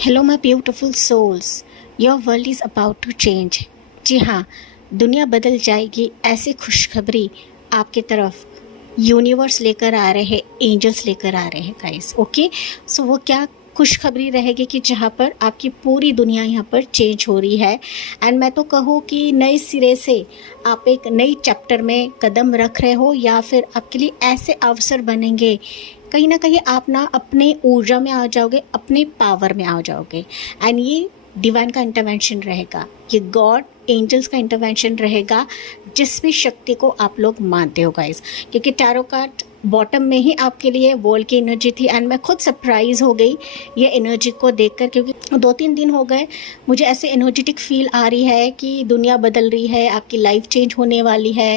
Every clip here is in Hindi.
Hello my beautiful souls, your world is about to change. जी हाँ, दुनिया बदल जाएगी, ऐसी खुशखबरी आपकी तरफ यूनिवर्स लेकर आ रहे हैं, एंजल्स लेकर आ रहे हैं गाइस। ओके, सो वो क्या खुशखबरी रहेगी कि जहाँ पर आपकी पूरी दुनिया यहाँ पर चेंज हो रही है। एंड मैं तो कहूँ कि नए सिरे से आप एक नई चैप्टर में कदम रख रहे हो, या फिर आपके लिए ऐसे अवसर बनेंगे, कहीं ना कहीं आप ना अपने ऊर्जा में आ जाओगे, अपने पावर में आ जाओगे। एंड ये डिवाइन का इंटरवेंशन रहेगा, ये गॉड एंजल्स का इंटरवेंशन रहेगा, जिस भी शक्ति को आप लोग मानते हो गाइस। क्योंकि टैरो कार्ड बॉटम में ही आपके लिए वर्ल्ड की एनर्जी थी, एंड मैं खुद सरप्राइज हो गई ये एनर्जी को देखकर, क्योंकि 2-3 दिन हो गए मुझे ऐसे एनर्जेटिक फील आ रही है कि दुनिया बदल रही है, आपकी लाइफ चेंज होने वाली है,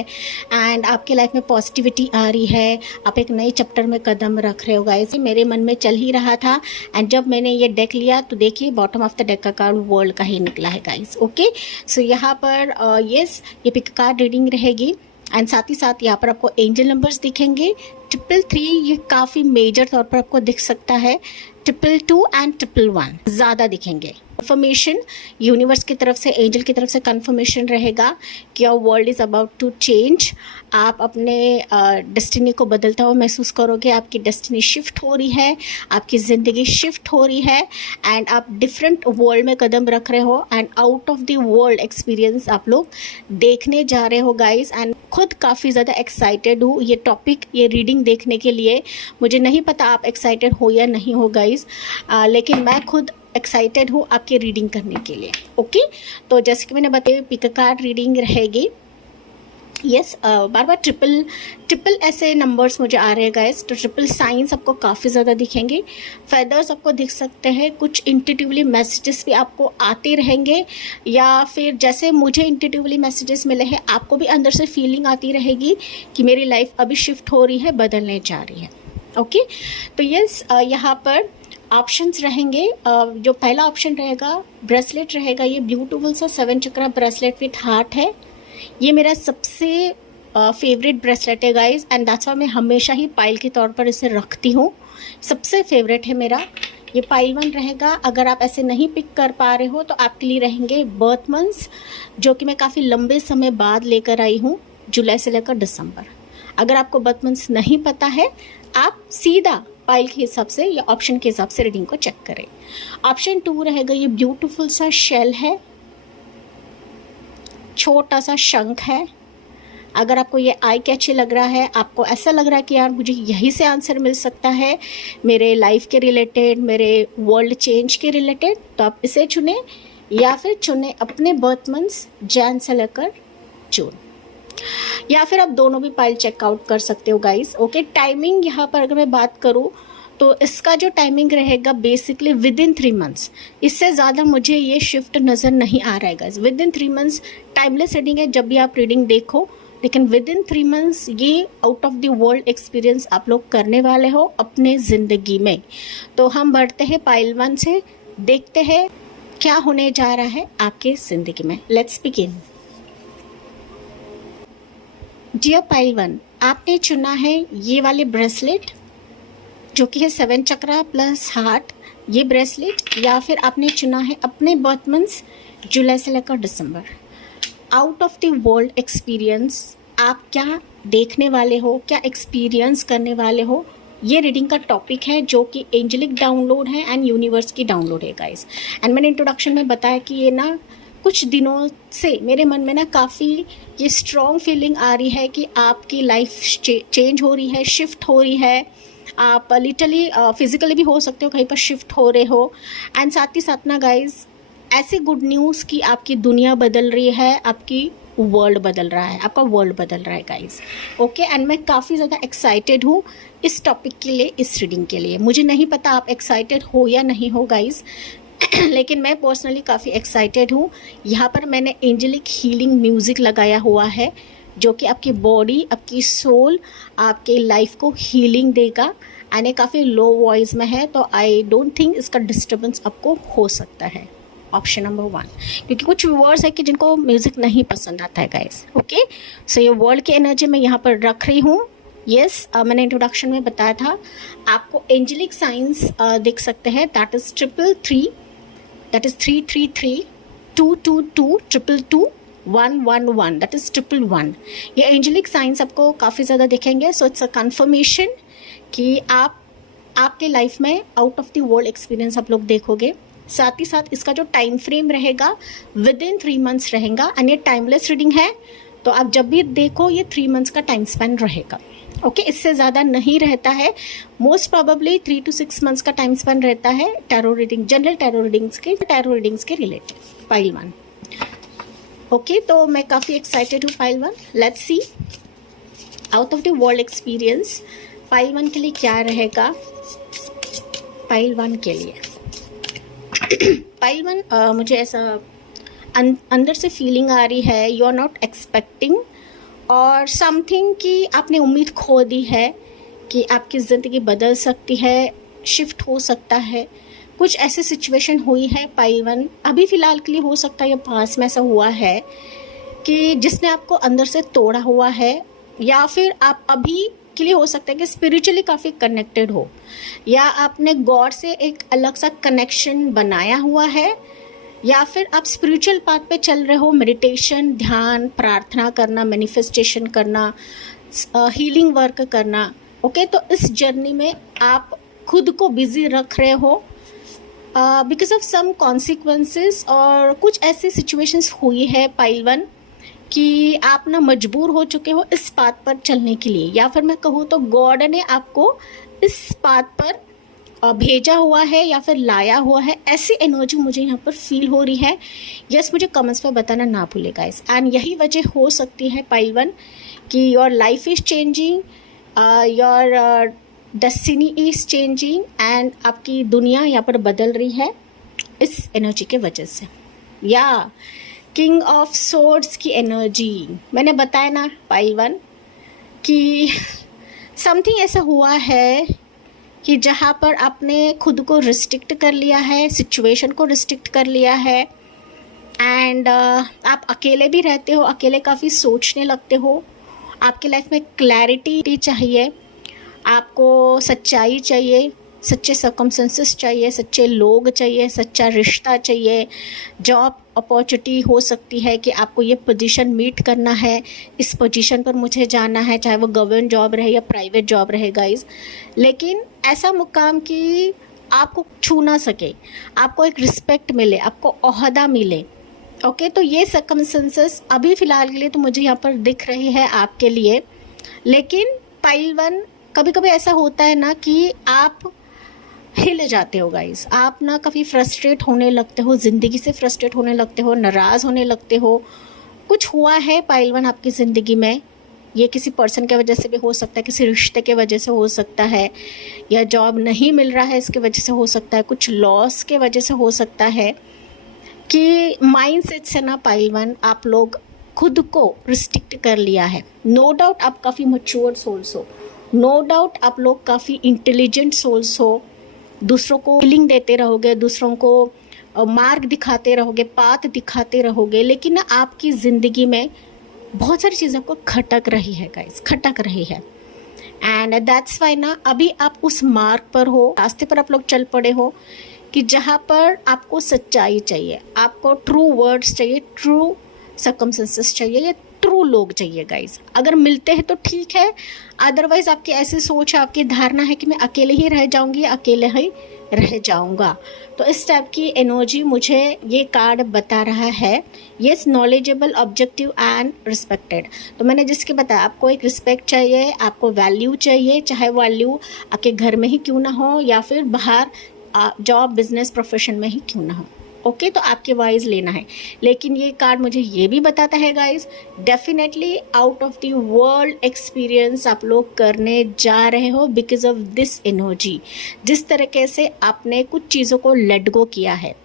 एंड आपकी लाइफ में पॉजिटिविटी आ रही है, आप एक नए चैप्टर में कदम रख रहे हो गाइस। मेरे मन में चल ही रहा था, एंड जब मैंने ये डेक लिया तो देखिए बॉटम ऑफ द डेक का कार्ड वर्ल्ड का ही निकला है गाइस। ओके, सो यहाँ पर यस ये पिक कार्ड रीडिंग रहेगी, एंड साथ ही साथ यहाँ पर आपको एंजल नंबर्स दिखेंगे। 333 ये काफ़ी मेजर तौर पर आपको दिख सकता है, 222 एंड 111 ज़्यादा दिखेंगे। कंफर्मेशन यूनिवर्स की तरफ से, एंजल की तरफ से कंफर्मेशन रहेगा कि your world is about to change. आप अपने डेस्टिनी को बदलता हुआ महसूस करोगे, आपकी डेस्टिनी शिफ्ट हो रही है, आपकी ज़िंदगी शिफ्ट हो रही है, एंड आप डिफरेंट वर्ल्ड में कदम रख रहे हो, and out of the world experience आप लोग देखने जा रहे हो गाइस। एंड खुद काफ़ी ज़्यादा एक्साइटेड हूँ ये टॉपिक, ये रीडिंग देखने के लिए। मुझे नहीं पता आप एक्साइटेड हो या नहीं हो गाइस, लेकिन मैं खुद एक्साइटेड हूँ आपकी रीडिंग करने के लिए। ओके, तो जैसे कि मैंने बताया पिक कार्ड रीडिंग रहेगी। यस, बार बार ट्रिपल ऐसे नंबर्स मुझे आ रहे हैं गाइस, तो ट्रिपल साइंस आपको काफ़ी ज़्यादा दिखेंगे, फेदर्स आपको दिख सकते हैं, कुछ इंट्यूटिवली मैसेजेस भी आपको आते रहेंगे, या फिर जैसे मुझे इंट्यूटिवली मैसेजेस मिले हैं आपको भी अंदर से फीलिंग आती रहेगी कि मेरी लाइफ अभी शिफ्ट हो रही है, बदलने जा रही है। ओके, तो यस यहाँ पर ऑप्शंस रहेंगे। जो पहला ऑप्शन रहेगा ब्रेसलेट रहेगा, ये ब्यूटीफुल सा 7 चक्रा ब्रेसलेट विथ हार्ट है। ये मेरा सबसे फेवरेट ब्रेसलेट है गाइज, एंड दैट्स व्हाई मैं हमेशा ही पाइल के तौर पर इसे रखती हूँ, सबसे फेवरेट है मेरा। ये पाइल 1 रहेगा। अगर आप ऐसे नहीं पिक कर पा रहे हो तो आपके लिए रहेंगे बर्थ मंथ्स, जो कि मैं काफ़ी लंबे समय बाद लेकर आई हूँ, जुलाई से लेकर दिसंबर। अगर आपको बर्थ मंथ्स नहीं पता है, आप सीधा पाइल के हिसाब से या ऑप्शन के हिसाब से रीडिंग को चेक करें। ऑप्शन 2 रहेगा, ये ब्यूटीफुल सा शेल है, छोटा सा शंख है। अगर आपको ये आई कैची लग रहा है, आपको ऐसा लग रहा है कि यार मुझे यहीं से आंसर मिल सकता है मेरे लाइफ के रिलेटेड, मेरे वर्ल्ड चेंज के रिलेटेड, तो आप इसे चुने, या फिर चुने अपने बर्थ मंथ्स जैन से लेकर जून, या फिर आप दोनों भी पाइल चेकआउट कर सकते हो गाइस। ओके, टाइमिंग यहाँ पर अगर मैं बात करूँ तो इसका जो टाइमिंग रहेगा बेसिकली विद इन 3 मंथ्स, इससे ज़्यादा मुझे ये शिफ्ट नज़र नहीं आ रहा है guys. With in 3 months timeless reading है, जब भी आप रीडिंग देखो, लेकिन विद इन 3 मंथ्स ये out of the world experience आप लोग करने वाले हो अपने ज़िंदगी में। तो हम बढ़ते हैं पाइल 1 से, देखते हैं क्या होने जा रहा है आपके ज़िंदगी में। Let's begin. डियर पाइल 1, आपने चुना है ये वाले ब्रेसलेट, जो कि है 7 चक्रा प्लस हार्ट, ये ब्रेसलेट, या फिर आपने चुना है अपने बर्थ मंथ्स जुलाई से लेकर दिसंबर। Out of the world experience आप क्या देखने वाले हो, क्या एक्सपीरियंस करने वाले हो, ये रीडिंग का टॉपिक है, जो कि एंजेलिक डाउनलोड है एंड यूनिवर्स की डाउनलोड है गाइस। एंड मैंने इंट्रोडक्शन में बताया कि ये ना कुछ दिनों से मेरे मन में ना काफ़ी ये स्ट्रॉन्ग फीलिंग आ रही है कि आपकी लाइफ चेंज हो रही है, शिफ्ट हो रही है। आप लिटरली फिजिकली भी हो सकते हो, कहीं पर शिफ्ट हो रहे हो, एंड साथ ही साथ ना गाइज ऐसी गुड न्यूज़ कि आपकी दुनिया बदल रही है, आपकी वर्ल्ड बदल रहा है, आपका वर्ल्ड बदल रहा है गाइज। ओके, एंड मैं काफ़ी ज़्यादा एक्साइटेड हूँ इस टॉपिक के लिए, इस रीडिंग के लिए। मुझे नहीं पता आप एक्साइटेड हो या नहीं हो गाइज लेकिन मैं पर्सनली काफ़ी एक्साइटेड हूँ। यहाँ पर मैंने एंजेलिक हीलिंग म्यूज़िक लगाया हुआ है, जो कि आपकी बॉडी, आपकी सोल, आपके लाइफ को हीलिंग देगा, एंड ये काफ़ी लो वॉइस में है, तो आई डोंट थिंक इसका डिस्टर्बेंस आपको हो सकता है। ऑप्शन नंबर 1, क्योंकि कुछ व्यूअर्स है कि जिनको म्यूज़िक नहीं पसंद आता है गाइस। ओके, सो ये वर्ल्ड की एनर्जी मैं यहाँ पर रख रही हूँ। यस, मैंने इंट्रोडक्शन में बताया था आपको एंजेलिक साइंस दिख सकते हैं, that is 333 that is 333-222-222-111, that is 111। ये एंजेलिक साइंस आपको काफ़ी ज़्यादा दिखेंगे। सो इट्स अ कन्फर्मेशन कि आपके लाइफ में out of the world experience आप लोग देखोगे। साथ ही साथ इसका जो टाइम फ्रेम रहेगा विद इन 3 मंथ्स रहेगा, एंड ये टाइमलेस रीडिंग है, तो आप जब भी देखो ये 3 मंथ्स का टाइम स्पेन रहेगा। ओके, इससे ज़्यादा नहीं रहता है। मोस्ट प्रोबेबली 3 to 6 मंथ्स का टाइम स्पेन रहता है tarot reading, general tarot readings के रिलेटेड। पाइल 1। ओके, तो मैं काफ़ी एक्साइटेड हूँ pile 1। Let's see out of the world experience pile 1 के लिए क्या रहेगा। पाइल 1 के लिए पाइल 1 मुझे ऐसा अंदर से फीलिंग आ रही है, यू आर नॉट एक्सपेक्टिंग और समथिंग कि आपने उम्मीद खो दी है कि आपकी ज़िंदगी बदल सकती है, शिफ्ट हो सकता है। कुछ ऐसे सिचुएशन हुई है पाइल 1, अभी फ़िलहाल के लिए हो सकता है या पास में ऐसा हुआ है कि जिसने आपको अंदर से तोड़ा हुआ है, या फिर आप अभी के लिए हो सकता है कि स्पिरिचुअली काफ़ी कनेक्टेड हो, या आपने गॉड से एक अलग सा कनेक्शन बनाया हुआ है, या फिर आप स्पिरिचुअल पाथ पे चल रहे हो, मेडिटेशन, ध्यान, प्रार्थना करना, मैनिफेस्टेशन करना, हीलिंग वर्क करना। ओके, तो इस जर्नी में आप खुद को बिजी रख रहे हो बिकॉज ऑफ सम कॉन्सिक्वेंसेस, और कुछ ऐसी सिचुएशंस हुई है पाइल 1 कि आप ना मजबूर हो चुके हो इस पाथ पर चलने के लिए, या फिर मैं कहूँ तो गॉड ने आपको इस पाथ पर भेजा हुआ है या फिर लाया हुआ है। ऐसी एनर्जी मुझे यहाँ पर फील हो रही है। यस, मुझे कमेंट्स पे बताना ना भूले गाइस। एंड यही वजह हो सकती है पाइल 1 कि your life is changing, your destiny is changing, and आपकी दुनिया यहाँ पर बदल रही है इस एनर्जी के वजह से। या किंग ऑफ सोर्ड्स की एनर्जी, मैंने बताया ना पाइल 1 कि समथिंग ऐसा हुआ है कि जहाँ पर आपने खुद को रिस्ट्रिक्ट कर लिया है, सिचुएशन को रिस्ट्रिक्ट कर लिया है, एंड आप अकेले भी रहते हो, अकेले काफ़ी सोचने लगते हो। आपके लाइफ में क्लैरिटी चाहिए, आपको सच्चाई चाहिए, सच्चे सर्कमस्टेंसेस चाहिए, सच्चे लोग चाहिए, सच्चा रिश्ता चाहिए। जॉब अपॉर्चुनिटी हो सकती है कि आपको ये पोजीशन मीट करना है, इस पोजीशन पर मुझे जाना है, चाहे वो गवर्नमेंट जॉब रहे या प्राइवेट जॉब रहे गाइस, लेकिन ऐसा मुकाम कि आपको छू ना सके, आपको एक रिस्पेक्ट मिले, आपको ओहदा मिले। ओके, तो ये सर्कमस्टेंसेस अभी फ़िलहाल के लिए तो मुझे यहाँ पर दिख रही है आपके लिए। लेकिन पाइल 1 कभी कभी ऐसा होता है ना कि आप हिल जाते हो गाइस, आप ना काफ़ी फ्रस्ट्रेट होने लगते हो, ज़िंदगी से फ्रस्ट्रेट होने लगते हो, नाराज़ होने लगते हो। कुछ हुआ है पाइल 1 आपकी ज़िंदगी में, ये किसी पर्सन के वजह से भी हो सकता है, किसी रिश्ते के वजह से हो सकता है, या जॉब नहीं मिल रहा है इसके वजह से हो सकता है, कुछ लॉस के वजह से हो सकता है कि माइंड सेट से ना पाइल 1 आप लोग खुद को रिस्ट्रिक्ट कर लिया है। नो डाउट आप काफ़ी मैच्योर सोल्स हो, नो डाउट आप लोग काफ़ी इंटेलिजेंट सोल्स हो, दूसरों को फीलिंग देते रहोगे, दूसरों को मार्ग दिखाते रहोगे, पाथ दिखाते रहोगे, लेकिन ना आपकी ज़िंदगी में बहुत सारी चीज़ें आपको खटक रही है गाइस, खटक रही है। एंड दैट्स वाई ना अभी आप उस मार्ग पर हो, रास्ते पर आप लोग चल पड़े हो कि जहाँ पर आपको सच्चाई चाहिए, आपको ट्रू वर्ड्स चाहिए, ट्रू सर्कमस्टेंसेस चाहिए, या ट्रू लोग चाहिए गाइस। अगर मिलते हैं तो ठीक है, अदरवाइज आपकी ऐसी सोच है, आपकी धारणा है कि मैं अकेले ही रह जाऊंगी, अकेले ही रह जाऊंगा। तो इस टाइप की एनर्जी मुझे ये कार्ड बता रहा है। Yes, knowledgeable, objective and respected. तो मैंने जिसके बताया, आपको एक रिस्पेक्ट चाहिए, आपको वैल्यू चाहिए, चाहे वैल्यू आपके घर में ही क्यों ना हो या फिर बाहर जॉब, बिजनेस, प्रोफेशन में ही क्यों ना हो। ओके, तो आपके वाइज लेना है। लेकिन ये कार्ड मुझे ये भी बताता है guys, definitely out of the world experience आप लोग करने जा रहे हो बिकॉज ऑफ दिस एनर्जी। जिस तरीके से आपने कुछ चीज़ों को लेट गो किया है,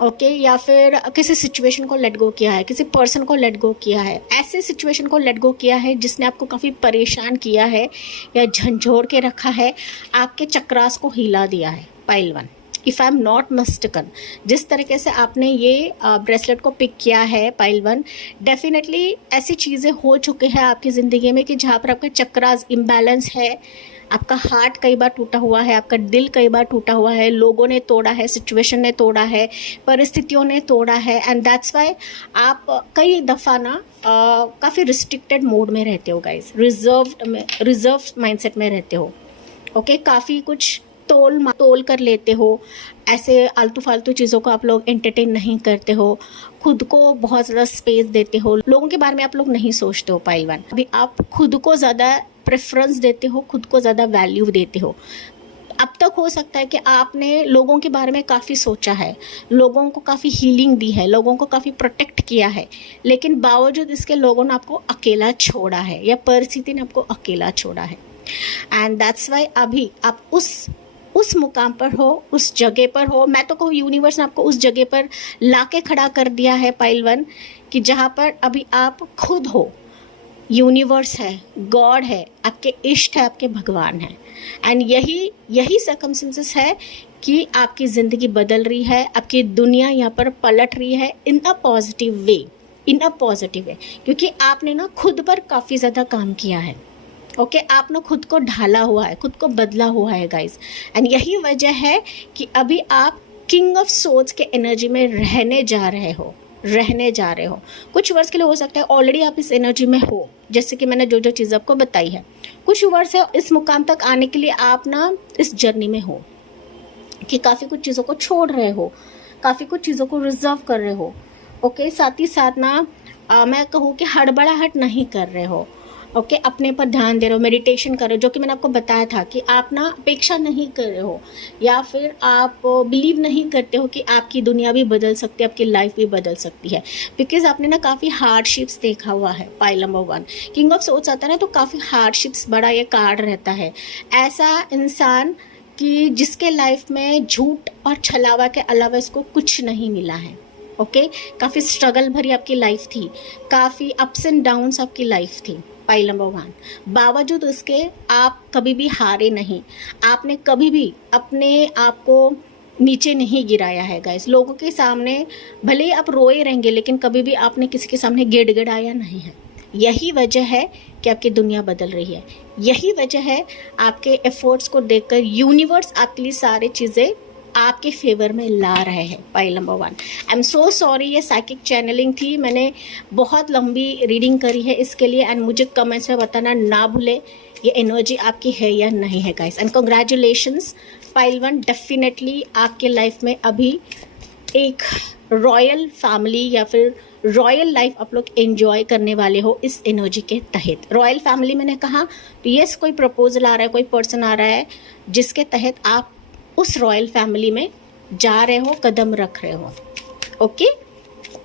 ओके, या फिर किसी सिचुएशन को लेट गो किया है, किसी पर्सन को लेट गो किया है, ऐसे सिचुएशन को लेट गो किया है जिसने आपको काफ़ी परेशान किया है या झंझोड़ के रखा है, आपके चक्रास को हिला दिया है pile 1। If I am not mistaken, जिस तरीके से आपने ये ब्रेसलेट को पिक किया है पाइल 1, डेफिनेटली ऐसी चीज़ें हो चुकी हैं आपकी ज़िंदगी में कि जहाँ पर आपका चक्रास इम्बैलेंस है, आपका हार्ट कई बार टूटा हुआ है, आपका दिल कई बार टूटा हुआ है, लोगों ने तोड़ा है, सिचुएशन ने तोड़ा है, परिस्थितियों ने तोड़ा है, एंड दैट्स वाई आप कई दफ़ा ना काफ़ी रिस्ट्रिक्टेड मोड में रहते हो गाइस, रिजर्व माइंडसेट में रहते हो। ओके, काफ़ी कुछ तोल कर लेते हो, ऐसे आलतू फालतू चीज़ों को आप लोग एंटरटेन नहीं करते हो, खुद को बहुत ज़्यादा स्पेस देते हो, लोगों के बारे में आप लोग नहीं सोचते हो। पाइल वन, अभी आप खुद को ज़्यादा प्रेफरेंस देते हो, खुद को ज़्यादा वैल्यू देते हो। अब तक हो सकता है कि आपने लोगों के बारे में काफ़ी सोचा है, लोगों को काफ़ी हीलिंग दी है, लोगों को काफ़ी प्रोटेक्ट किया है, लेकिन बावजूद इसके लोगों ने आपको अकेला छोड़ा है या परिस्थिति ने आपको अकेला छोड़ा है। एंड दैट्स वाई अभी आप उस मुकाम पर हो, उस जगह पर हो। मैं तो कहूँ यूनिवर्स ने आपको उस जगह पर लाके खड़ा कर दिया है पाइल वन, कि जहाँ पर अभी आप खुद हो। यूनिवर्स है, गॉड है, आपके इष्ट है, आपके भगवान है, एंड यही सर्कमस्टेंसेस है कि आपकी ज़िंदगी बदल रही है, आपकी दुनिया यहाँ पर पलट रही है इन अ पॉजिटिव वे, क्योंकि आपने ना खुद पर काफ़ी ज़्यादा काम किया है। ओके, आपने खुद को ढाला हुआ है, खुद को बदला हुआ है गाइस, एंड यही वजह है कि अभी आप किंग ऑफ सोल्स के एनर्जी में रहने जा रहे हो। कुछ वर्ष के लिए हो सकता है ऑलरेडी आप इस एनर्जी में हो, जैसे कि मैंने जो चीज़ आपको बताई है। कुछ वर्ष है इस मुकाम तक आने के लिए आप ना इस जर्नी में हो कि काफ़ी कुछ चीज़ों को छोड़ रहे हो, काफ़ी कुछ चीज़ों को रिजर्व कर रहे हो। ओके, साथ ही साथ ना मैं कहूँ कि हड़बड़ाहट नहीं कर रहे हो। ओके, अपने पर ध्यान दे रहे हो, मेडिटेशन कर रहे हो, जो कि मैंने आपको बताया था कि आप ना अपेक्षा नहीं कर रहे हो, या फिर आप बिलीव नहीं करते हो कि आपकी दुनिया भी बदल सकती है, आपकी लाइफ भी बदल सकती है, बिकॉज आपने ना काफ़ी हार्डशिप्स देखा हुआ है। Pile number 1 king of souls आता है ना, तो काफ़ी हार्डशिप्स बड़ा ये कार्ड रहता है। ऐसा इंसान कि जिसके लाइफ में झूठ और छलावा के अलावा इसको कुछ नहीं मिला है। ओके, काफ़ी स्ट्रगल भरी आपकी लाइफ थी, काफ़ी अप्स एंड डाउन्स आपकी लाइफ थी। पाइल नंबर 1, बावजूद उसके आप कभी भी हारे नहीं, आपने कभी भी अपने आप को नीचे नहीं गिराया है गाइस। लोगों के सामने भले ही आप रोए रहेंगे, लेकिन कभी भी आपने किसी के सामने गिड़गिड़ाया नहीं है। यही वजह है कि आपकी दुनिया बदल रही है, यही वजह है आपके एफर्ट्स को देखकर यूनिवर्स आपके लिए सारी चीज़ें आपके फेवर में ला रहे हैं। Pile number 1, I am so sorry, ये साइकिक चैनलिंग थी, मैंने बहुत लंबी रीडिंग करी है इसके लिए, एंड मुझे कमेंट्स में बताना ना भूले ये एनर्जी आपकी है या नहीं है guys. And congratulations pile 1, definitely आपके लाइफ में अभी एक रॉयल फैमिली या फिर रॉयल लाइफ आप लोग एंजॉय करने वाले हो इस एनर्जी के तहत। रॉयल फैमिली मैंने कहा तो यस, कोई प्रपोजल आ रहा है, कोई पर्सन आ रहा है जिसके तहत आप उस रॉयल फैमिली में जा रहे हो, कदम रख रहे हो। ओके,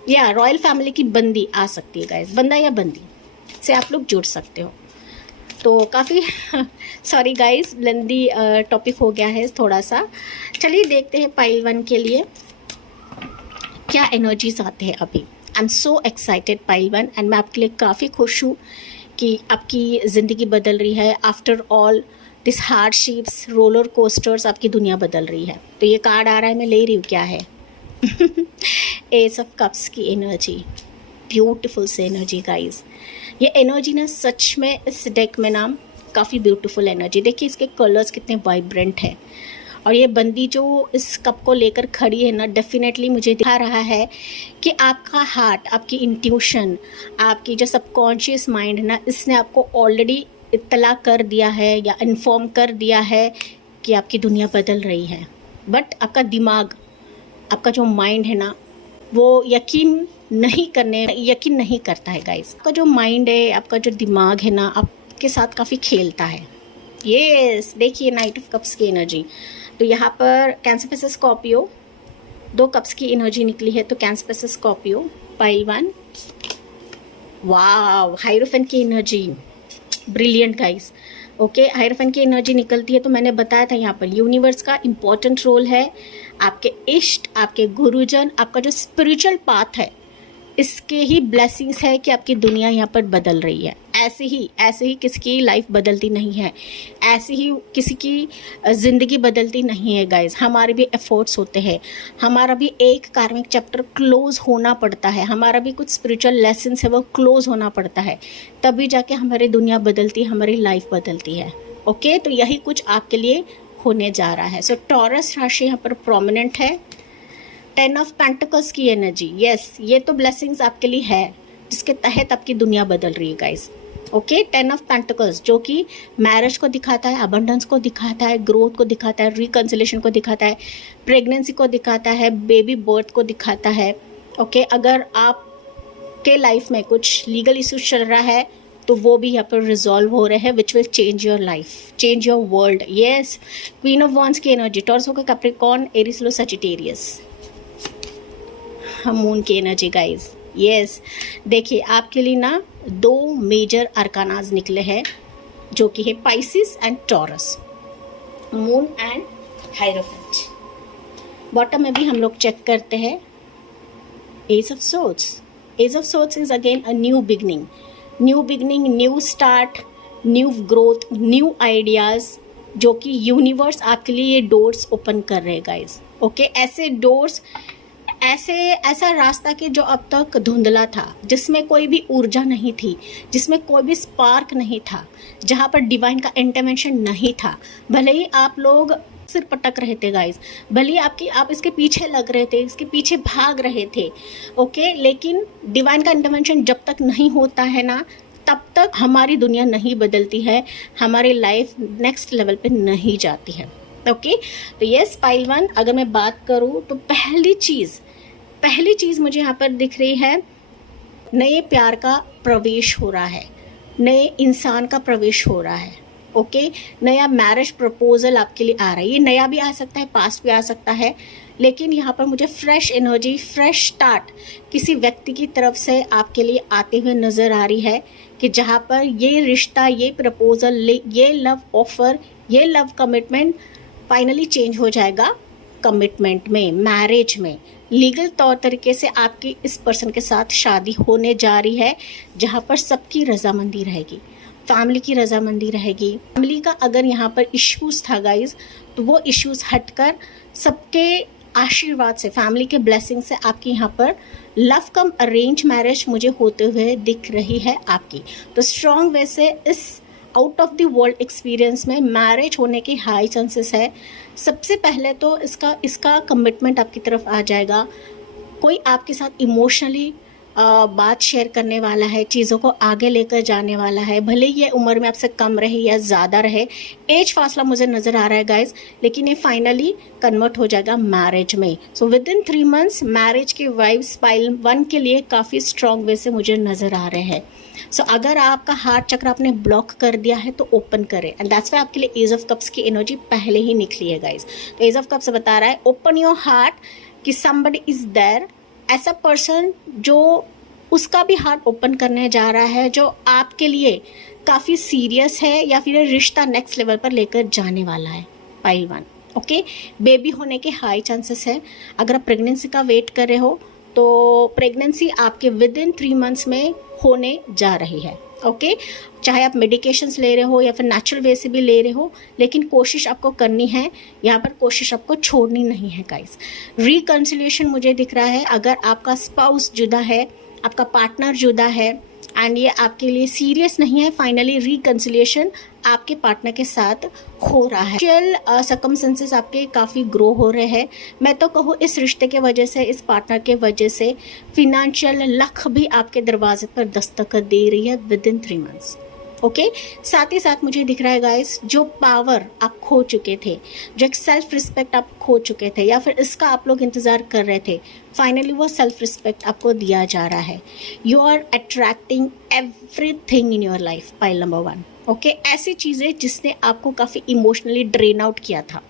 या रॉयल फैमिली की बंदी आ सकती है गाइस, बंदा या बंदी से आप लोग जुड़ सकते हो। तो काफ़ी सॉरी गाइस, लेंदी टॉपिक हो गया है थोड़ा सा। चलिए देखते हैं पाइल 1 के लिए क्या एनर्जीज आते हैं अभी। I am so excited pile 1, and मैं आपके लिए काफ़ी खुश हूँ कि आपकी ज़िंदगी बदल रही है। After all this hardships, roller coasters, आपकी दुनिया बदल रही है। तो ये कार्ड आ रहा है, मैं ले रही हूँ, क्या है एस ऑफ कप्स की एनर्जी, ब्यूटीफुल से एनर्जी गाइस। ये एनर्जी ना सच में इस डेक में ना काफ़ी ब्यूटीफुल एनर्जी, देखिए इसके कलर्स कितने वाइब्रेंट हैं। और ये बंदी जो इस कप को लेकर खड़ी है ना, डेफिनेटली मुझे दिखा रहा है कि आपका हार्ट, आपकी इंट्यूशन, आपकी जो सबकॉन्शियस माइंड है ना, इसने आपको ऑलरेडी इत्तला कर दिया है या इन्फॉर्म कर दिया है कि आपकी दुनिया बदल रही है। बट आपका दिमाग, आपका जो माइंड है ना, वो यकीन नहीं करता है गाइस। आपका जो माइंड है, आपका जो दिमाग है ना, आपके साथ काफ़ी खेलता है। यस, देखिए नाइट ऑफ कप्स की एनर्जी। तो यहाँ पर कैंसर पे स्कॉर्पियो, 2 कप्स की एनर्जी निकली है, तो कैंसर पे स्कॉर्पियो, पाइल 1, वाव, हाइरोफेंट की एनर्जी, ब्रिलियंट गाइस। ओके, हाइरोफेंट की एनर्जी निकलती है तो मैंने बताया था यहाँ पर यूनिवर्स का इम्पोर्टेंट रोल है। आपके इष्ट, आपके गुरुजन, आपका जो स्पिरिचुअल पाथ है, इसके ही ब्लेसिंग्स है कि आपकी दुनिया यहाँ पर बदल रही है। ऐसे ही किसी की लाइफ बदलती नहीं है, ऐसे ही किसी की ज़िंदगी बदलती नहीं है गाइस। हमारे भी एफर्ट्स होते हैं, हमारा भी एक कार्मिक चैप्टर क्लोज होना पड़ता है, हमारा भी कुछ स्पिरिचुअल लेसन्स है वो क्लोज होना पड़ता है, तभी जाके हमारी दुनिया बदलती है, हमारी लाइफ बदलती है। ओके, तो यही कुछ आपके लिए होने जा रहा है। सो टॉरस राशि यहाँ पर प्रोमिनेंट है। 10 ऑफ पेंटिकल्स की एनर्जी, यस, ये तो ब्लेसिंग्स आपके लिए है जिसके तहत आपकी दुनिया बदल रही है गाइस। ओके, 10 ऑफ पेंटिकल्स जो कि मैरिज को दिखाता है, अबंडेंस को दिखाता है, ग्रोथ को दिखाता है, रिकंसिलेशन को दिखाता है, प्रेगनेंसी को दिखाता है, बेबी बर्थ को दिखाता है। ओके, अगर आपके लाइफ में कुछ लीगल इश्यूज चल रहा है तो वो भी यहाँ पर रिजॉल्व हो रहे हैं, which will change your life, change your world. Yes, queen of wands की एनर्जी, टॉरस होकर कैप्रिकॉर्न, एरीज, लो, सजिटेरियस, मून की एनर्जी गाइज। यस, देखिए आपके लिए ना 2 मेजर अरकानाज निकले हैं जो कि है Pisces and Taurus, moon and hierophant. Bottom में भी हम लोग चेक करते हैं ace of swords. Ace of swords is again a new beginning, new start, new growth, new ideas, जो कि यूनिवर्स आपके लिए ये डोर्स ओपन कर रहे हैं गाइज। ओके, ऐसे डोर्स, ऐसा रास्ता कि जो अब तक धुंधला था, जिसमें कोई भी ऊर्जा नहीं थी, जिसमें कोई भी स्पार्क नहीं था, जहाँ पर डिवाइन का इंटरवेंशन नहीं था। भले ही आप लोग सिर पटक रहे थे गाइज, भले ही आप इसके पीछे लग रहे थे, इसके पीछे भाग रहे थे। ओके, लेकिन डिवाइन का इंटरवेंशन जब तक नहीं होता है ना, तब तक हमारी दुनिया नहीं बदलती है, हमारी लाइफ नेक्स्ट लेवल पे नहीं जाती है। ओके, तो यस पाइल 1, अगर मैं बात करूँ तो पहली चीज़ मुझे यहाँ पर दिख रही है, नए प्यार का प्रवेश हो रहा है, नए इंसान का प्रवेश हो रहा है। ओके, नया मैरिज प्रपोजल आपके लिए आ रहा है। ये नया भी आ सकता है, पास्ट भी आ सकता है, लेकिन यहाँ पर मुझे फ्रेश एनर्जी, फ्रेश स्टार्ट किसी व्यक्ति की तरफ से आपके लिए आते हुए नज़र आ रही है कि जहाँ पर ये रिश्ता, ये प्रपोजल, ये लव ऑफर, ये लव कमिटमेंट फाइनली चेंज हो जाएगा कमिटमेंट में, मैरिज में। लीगल तौर तरीके से आपकी इस पर्सन के साथ शादी होने जा रही है, जहाँ पर सबकी रजामंदी रहेगी, फैमिली की रजामंदी रहेगी। फैमिली का अगर यहाँ पर इश्यूज था गाइज, तो वो इश्यूज हटकर सबके आशीर्वाद से, फैमिली के ब्लेसिंग से आपकी यहाँ पर लव कम अरेंज मैरिज मुझे होते हुए दिख रही है आपकी। तो स्ट्रॉन्ग वे से इस out of the world experience में मैरिज होने के हाई चांसेस है। सबसे पहले तो इसका कमिटमेंट आपकी तरफ आ जाएगा। कोई आपके साथ इमोशनली बात शेयर करने वाला है, चीज़ों को आगे लेकर जाने वाला है, भले ये उम्र में आपसे कम रहे या ज़्यादा रहे, एज फासला मुझे नज़र आ रहा है गाइज, लेकिन ये फाइनली कन्वर्ट हो जाएगा मैरिज में। So with in 3 months marriage के वाइब्स पाइल 1 के लिए काफ़ी स्ट्रॉन्ग वे से मुझे नज़र आ रहे हैं। सो अगर आपका हार्ट चक्र आपने ब्लॉक कर दिया है तो ओपन करें, एंड दैट्स वाई आपके लिए एज ऑफ कप्स की एनर्जी पहले ही निकली है गाइज। तो एज ऑफ कप्स बता रहा है ओपन योर हार्ट कि समबडी इज देयर, ऐसा पर्सन जो उसका भी हार्ट ओपन करने जा रहा है, जो आपके लिए काफ़ी सीरियस है या फिर रिश्ता नेक्स्ट लेवल पर लेकर जाने वाला है। पाइल 1, ओके, बेबी होने के हाई चांसेस है। अगर आप प्रेगनेंसी का वेट कर रहे हो तो प्रेगनेंसी आपके विद इन 3 मंथ्स में होने जा रही है। ओके, चाहे आप मेडिकेशंस ले रहे हो या फिर नेचुरल वे से भी ले रहे हो, लेकिन कोशिश आपको करनी है, यहाँ पर कोशिश आपको छोड़नी नहीं है गाइस। रिकंसिलिएशन मुझे दिख रहा है। अगर आपका स्पाउस जुदा है, आपका पार्टनर जुदा है एंड ये आपके लिए सीरियस नहीं है, फाइनली रिकंसिलिएशन आपके पार्टनर के साथ हो रहा है। सोशल सर्कमस्टेंसेस आपके काफ़ी ग्रो हो रहे हैं। मैं तो कहूँ इस रिश्ते के वजह से, इस पार्टनर के वजह से फिनेंशियल लक भी आपके दरवाजे पर दस्तक दे रही है विद इन 3 मंथ्स। ओके, साथ ही साथ मुझे दिख रहा है गाइस, जो पावर आप खो चुके थे, जो एक सेल्फ रिस्पेक्ट आप खो चुके थे या फिर इसका आप लोग इंतज़ार कर रहे थे, फाइनली वो सेल्फ रिस्पेक्ट आपको दिया जा रहा है। You are attracting everything in your life, pile number 1। Okay, ऐसी चीज़ें जिसने आपको काफ़ी इमोशनली ड्रेन आउट किया था।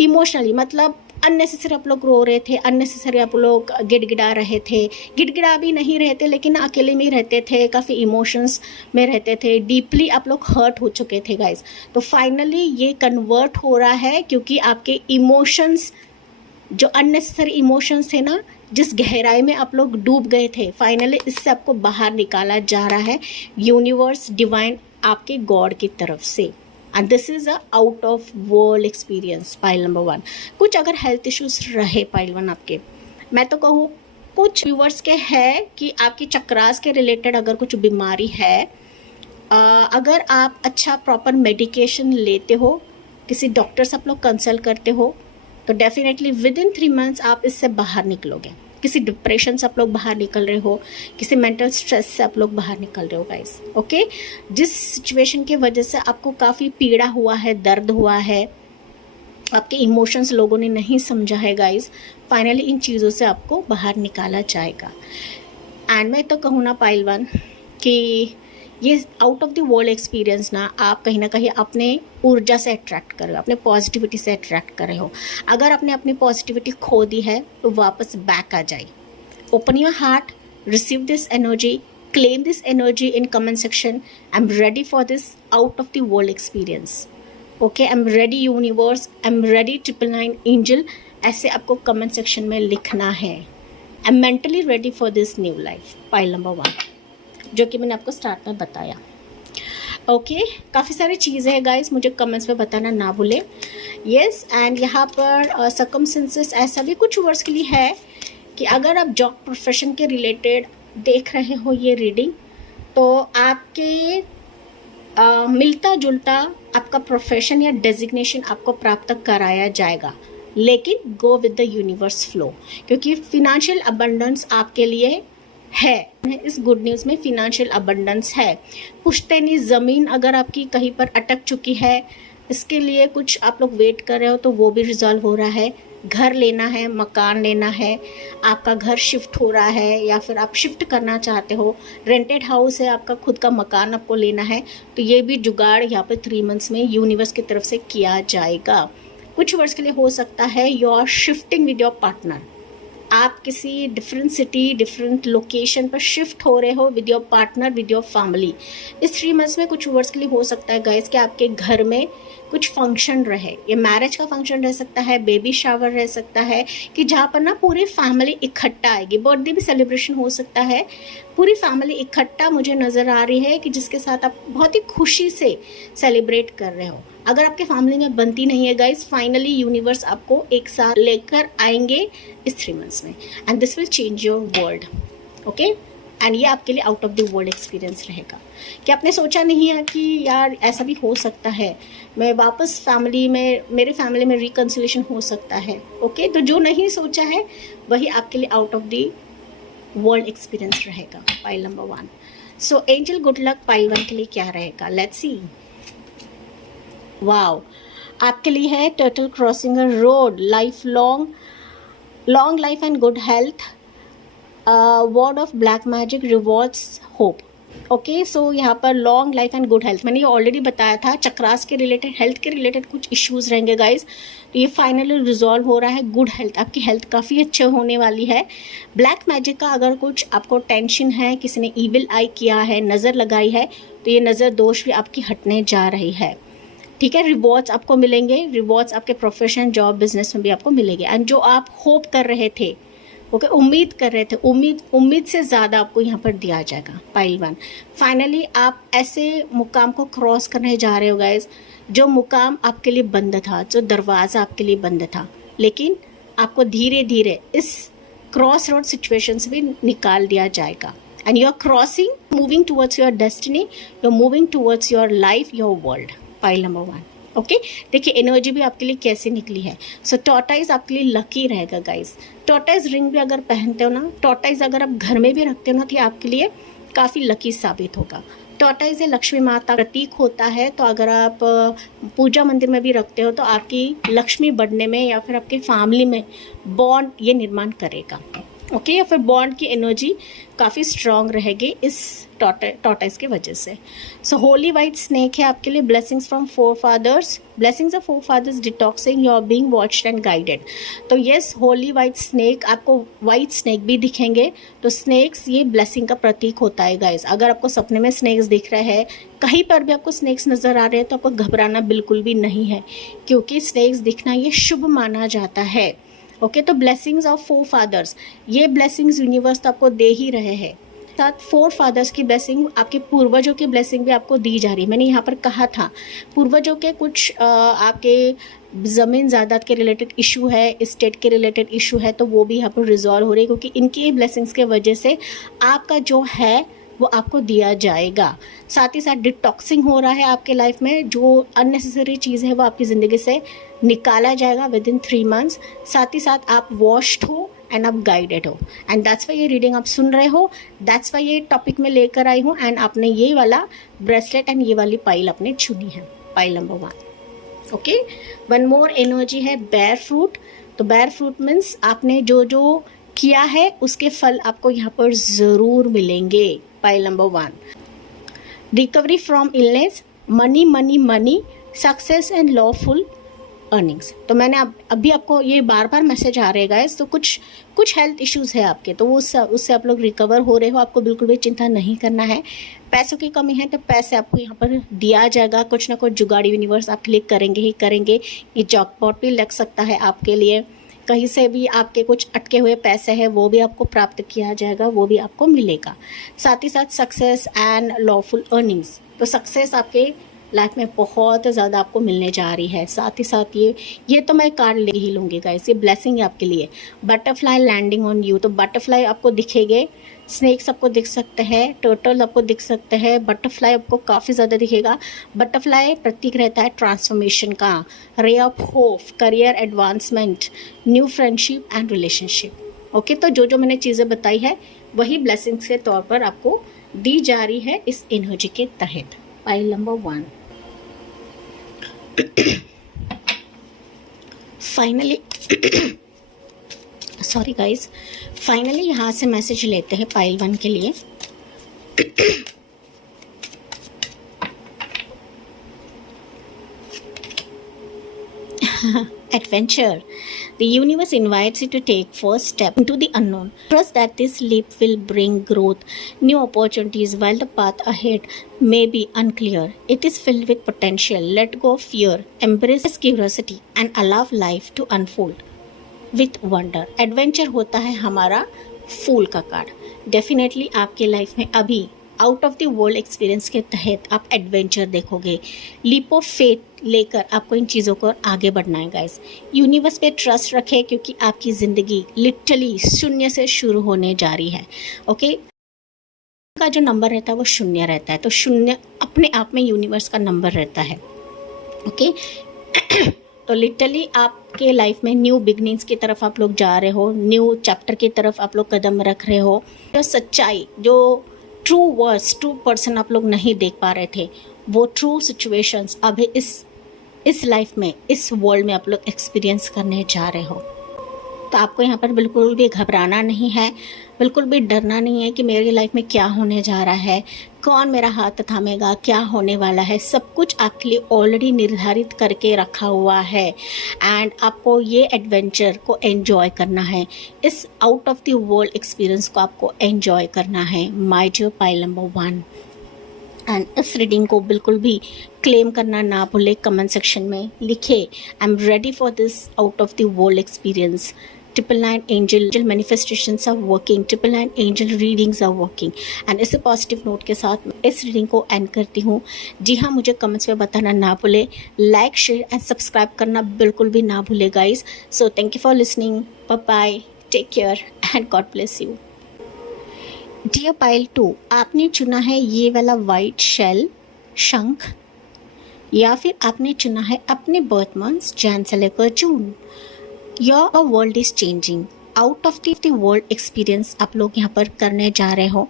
इमोशनली मतलब अननेसेसरी आप लोग रो रहे थे, अननेसेसरी आप लोग गिड़गिड़ा रहे थे, गिड़गिड़ा भी नहीं रहे थे लेकिन अकेले में रहते थे, काफ़ी इमोशंस में रहते थे, डीपली आप लोग हर्ट हो चुके थे गाइस। तो फाइनली ये कन्वर्ट हो रहा है क्योंकि आपके इमोशंस, जो अननेसेसरी इमोशंस थे ना, जिस गहराई में आप लोग डूब गए थे, फाइनली इससे आपको बाहर निकाला जा रहा है यूनिवर्स, डिवाइन, आपके गॉड की तरफ से। And this is a out of world experience, pile number 1। कुछ अगर हेल्थ इश्यूज रहे पाइल 1 आपके, मैं तो कहूँ कुछ व्यूवर्स के है कि आपकी चक्रास के रिलेटेड अगर कुछ बीमारी है अगर आप अच्छा प्रॉपर मेडिकेशन लेते हो, किसी डॉक्टर से आप लोग कंसल्ट करते हो, तो डेफिनेटली विद इन 3 मंथ्स आप इससे बाहर निकलोगे। किसी डिप्रेशन से आप लोग बाहर निकल रहे हो, किसी मेंटल स्ट्रेस से आप लोग बाहर निकल रहे हो गाइस। ओके, जिस सिचुएशन की वजह से आपको काफ़ी पीड़ा हुआ है, दर्द हुआ है, आपके इमोशंस लोगों ने नहीं समझा है गाइस, फाइनली इन चीज़ों से आपको बाहर निकाला जाएगा। एंड मैं तो कहूँ ना पाइलवान कि ये out of the world experience ना आप कहीं ना कहीं अपने ऊर्जा से अट्रैक्ट कर रहे हो, अपने पॉजिटिविटी से अट्रैक्ट कर रहे हो। अगर आपने अपनी पॉजिटिविटी खो दी है तो वापस बैक आ जाए। Open your heart, receive this energy, claim this energy in comment section. I am ready for this out of the world experience. Okay, I am ready universe, I am ready 999 angel, ऐसे आपको कमेंट सेक्शन में लिखना है। I am mentally ready for this new life, pile number 1, जो कि मैंने आपको स्टार्ट में बताया। ओके, काफ़ी सारी चीज़ें हैं गाइस, मुझे कमेंट्स में बताना ना भूलें। यस, एंड यहाँ पर सर्कमस्टेंसेस ऐसा भी कुछ वर्ड्स के लिए है कि अगर आप जॉब प्रोफेशन के रिलेटेड देख रहे हो ये रीडिंग, तो आपके मिलता जुलता आपका प्रोफेशन या डेजिग्नेशन आपको प्राप्त कराया जाएगा, लेकिन go with the universe flow, क्योंकि फिनेंशियल अबंडेंस आपके लिए है। इस गुड न्यूज़ में फिनेंशियल अबंडेंस है। पुश्तैनी ज़मीन अगर आपकी कहीं पर अटक चुकी है, इसके लिए कुछ आप लोग वेट कर रहे हो, तो वो भी रिजॉल्व हो रहा है। घर लेना है, मकान लेना है, आपका घर शिफ्ट हो रहा है या फिर आप शिफ्ट करना चाहते हो, रेंटेड हाउस है, आपका खुद का मकान आपको लेना है, तो ये भी जुगाड़ यहाँ पर 3 मंथ्स में यूनिवर्स की तरफ से किया जाएगा। कुछ वर्ष के लिए हो सकता है you are shifting with your partner, आप किसी डिफरेंट सिटी, डिफरेंट लोकेशन पर शिफ्ट हो रहे हो with your partner, with your family. इस 3 मंथ्स में कुछ वर्ड्स के लिए हो सकता है गाइस कि आपके घर में कुछ फंक्शन रहे। ये मैरिज का फंक्शन रह सकता है, बेबी शावर रह सकता है, कि जहाँ पर ना पूरी फैमिली इकट्ठा आएगी। बर्थडे भी सेलिब्रेशन हो सकता है, पूरी फैमिली इकट्ठा मुझे नज़र आ रही है कि जिसके साथ आप बहुत ही खुशी से सेलिब्रेट कर रहे हो। अगर आपके फैमिली में बनती नहीं है गाइस, फाइनली यूनिवर्स आपको एक साथ लेकर आएंगे इस 3 मंथ्स में, and this will change your world. Okay, and ये आपके लिए out of the world experience रहेगा कि आपने सोचा नहीं है कि यार ऐसा भी हो सकता है, मैं वापस फैमिली में, मेरे फैमिली में रिकन्सिलेशन हो सकता है। ओके, तो जो नहीं सोचा है वही आपके लिए out of the world experience रहेगा, पाइल नंबर 1। सो एंजल गुड लक पाइल 1 के लिए क्या रहेगा, लेट्स सी। वाओ, आपके लिए है turtle crossing a road, life long life and good health, word of black magic rewards hope. Okay, so यहाँ पर long life and good health, मैंने ये ऑलरेडी बताया था, चक्रास के रिलेटेड, हेल्थ के रिलेटेड कुछ इश्यूज रहेंगे गाइज, तो ये फाइनली रिजॉल्व हो रहा है। गुड हेल्थ, आपकी हेल्थ काफ़ी अच्छे होने वाली है। ब्लैक मैजिक का अगर कुछ आपको टेंशन है, किसी ने ईविल आई किया है, नज़र लगाई है, तो ये नज़र दोष भी आपकी हटने जा रही है। ठीक है, रिवॉर्ड्स आपको मिलेंगे, रिवॉर्ड्स आपके प्रोफेशन, जॉब, बिजनेस में भी आपको मिलेंगे। एंड जो आप होप कर रहे थे, ओके, उम्मीद कर रहे थे, उम्मीद से ज़्यादा आपको यहाँ पर दिया जाएगा, पाइल 1। फाइनली आप ऐसे मुकाम को क्रॉस करने जा रहे हो गाइज, जो मुकाम आपके लिए बंद था, जो दरवाज़ा आपके लिए बंद था, लेकिन आपको धीरे धीरे इस क्रॉस रोड सिचुएशन से भी निकाल दिया जाएगा। And you are crossing, moving towards your destiny, you are moving towards your life, your world, pile number 1। Okay, देखिए एनर्जी भी आपके लिए कैसे निकली है। सो टॉर्टाइज आपके लिए लकी रहेगा गाइस। टॉर्टाइज रिंग भी अगर पहनते हो ना, टॉर्टाइज अगर आप घर में भी रखते हो ना, तो ये आपके लिए काफ़ी लकी साबित होगा। टॉर्टाइज लक्ष्मी माता प्रतीक होता है, तो अगर आप पूजा मंदिर में भी रखते हो तो आपकी लक्ष्मी बढ़ने में या फिर आपकी फैमिली में बॉन्ड ये निर्माण करेगा। ओके, या फिर बॉन्ड की एनर्जी काफ़ी स्ट्रॉन्ग रहेगी इस टॉर्टाइज की वजह से। सो होली वाइट स्नेक है आपके लिए, blessings from forefathers, blessings of forefathers detoxing, you are being watched and guided. तो यस, होली वाइट स्नेक, आपको वाइट स्नेक भी दिखेंगे, तो स्नेक्स ये ब्लेसिंग का प्रतीक होता है गाइज। अगर आपको सपने में स्नेक्स दिख रहे हैं, कहीं पर भी आपको स्नेक्स नज़र आ रहे हैं, तो आपको घबराना बिल्कुल भी नहीं है, क्योंकि स्नेक्स दिखना ये शुभ माना जाता है। ओके, तो ब्लेसिंग्स ऑफ फोर फादर्स, ये ब्लेसिंग्स यूनिवर्स तो आपको दे ही रहे हैं, साथ फोर फादर्स की ब्लेसिंग, आपके पूर्वजों की ब्लेसिंग भी आपको दी जा रही है। मैंने यहाँ पर कहा था पूर्वजों के कुछ आपके ज़मीन जायदाद के रिलेटेड इशू है, स्टेट के रिलेटेड इशू है, तो वो भी यहाँ पर रिजॉल्व हो रही है, क्योंकि इनकी ब्लेसिंग्स के वजह से आपका जो है वो आपको दिया जाएगा। साथ ही साथ डिटॉक्सिंग हो रहा है आपके लाइफ में, जो अननेसेसरी चीज़ है वो आपकी ज़िंदगी से निकाला जाएगा विद इन 3 मंथ्स। साथ ही साथ आप वॉश्ड हो एंड आप गाइडेड हो, एंड दैट्स वाई ये रीडिंग आप सुन रहे हो, दैट्स वाई ये टॉपिक में लेकर आई हूँ। एंड आपने ये वाला ब्रेसलेट एंड ये वाली पाइल आपने चुनी है, pile number 1। Okay, one more energy है बेयर फ्रूट। तो बेयर फ्रूट मीन्स आपने जो जो किया है उसके फल आपको यहाँ पर ज़रूर मिलेंगे, pile number 1। Recovery from illness, money money money, success and lawful earnings. तो मैंने अभी आपको ये बार बार मैसेज आ रहे गाइस, तो कुछ हेल्थ इश्यूज़ है आपके, तो उससे आप लोग रिकवर हो रहे हो, आपको बिल्कुल भी चिंता नहीं करना है। पैसों की कमी है तो पैसे आपको यहाँ पर दिया जाएगा, कुछ ना कुछ जुगाड़ यूनिवर्स आपके लिए करेंगे ही करेंगे। ये जॉकपॉट भी लग सकता है आपके लिए, कहीं से भी आपके कुछ अटके हुए पैसे हैं वो भी आपको प्राप्त किया जाएगा, वो भी आपको मिलेगा। साथ ही साथ सक्सेस एंड लॉफुल अर्निंग्स, तो सक्सेस आपके लाइफ में बहुत ज़्यादा आपको मिलने जा रही है। साथ ही साथ ये तो मैं कार्ड ले ही लूँगी गाइस, ये ब्लेसिंग है आपके लिए। बटरफ्लाई लैंडिंग ऑन यू, तो बटरफ्लाई आपको दिखेंगे, स्नेक्स आपको दिख सकते हैं, टर्टल आपको दिख सकते हैं, बटरफ्लाई आपको काफ़ी ज़्यादा दिखेगा। बटरफ्लाई प्रतीक रहता है ट्रांसफॉर्मेशन का, ray of hope, career advancement, new friendship and relationship. Okay, तो जो जो मैंने चीज़ें बताई है वही ब्लेसिंग्स के तौर पर आपको दी जा रही है इस एनर्जी के तहत, pile number 1। Finally sorry guys, finally यहाँ से मैसेज लेते हैं पाइल 1 के लिए। Adventure. The universe invites you to take first step into the unknown. Trust that this leap will bring growth, new opportunities. While the path ahead may be unclear, it is filled with potential. Let go of fear, embrace curiosity, and allow life to unfold with wonder. Adventure होता है हमारा फूल का कार्ड। डेफिनेटली आपके लाइफ में अभी out of the world experience के तहत आप एडवेंचर देखोगे। लीप ऑफ फेथ लेकर आपको इन चीज़ों को आगे बढ़ना है गाइस। यूनिवर्स पे ट्रस्ट रखें, क्योंकि आपकी ज़िंदगी लिटरली शून्य से शुरू होने जा रही है। ओके, का जो नंबर रहता है वो शून्य रहता है, तो शून्य अपने आप में यूनिवर्स का नंबर रहता है। ओके तो लिटरली आपके लाइफ में न्यू बिगनिंग्स की तरफ आप लोग जा रहे हो, न्यू चैप्टर की तरफ आप लोग कदम रख रहे हो। जो सच्चाई, जो ट्रू वर्ड्स, ट्रू पर्सन आप लोग नहीं देख पा रहे थे, वो ट्रू सिचुएशंस अभी इस लाइफ में, इस वर्ल्ड में आप लोग एक्सपीरियंस करने जा रहे हो। तो आपको यहाँ पर बिल्कुल भी घबराना नहीं है, बिल्कुल भी डरना नहीं है कि मेरी लाइफ में क्या होने जा रहा है, कौन मेरा हाथ थामेगा, क्या होने वाला है। सब कुछ आपके लिए ऑलरेडी निर्धारित करके रखा हुआ है, एंड आपको ये एडवेंचर को एंजॉय करना है, इस out of the world experience को आपको एंजॉय करना है। My dear pile number 1, and इस रीडिंग को बिल्कुल भी क्लेम करना ना भूले, कमेंट सेक्शन में लिखे I am ready for this out of the world experience. 999 angel manifestations are working, 999 angel readings are working. And इस पॉजिटिव नोट के साथ इस रीडिंग को एंड करती हूँ। जी हाँ, मुझे कमेंट्स में बताना ना भूले, लाइक शेयर एंड सब्सक्राइब करना बिल्कुल भी ना भूले guys. So thank you for listening, bye bye, take care and God bless you. Dear pile 2, आपने चुना है ये वाला वाइट शेल शंख, या फिर आपने चुना है अपने बर्थ मंथ्स जैन से लेकर जून। Your world is changing, out of the world experience आप लोग यहाँ पर करने जा रहे हो,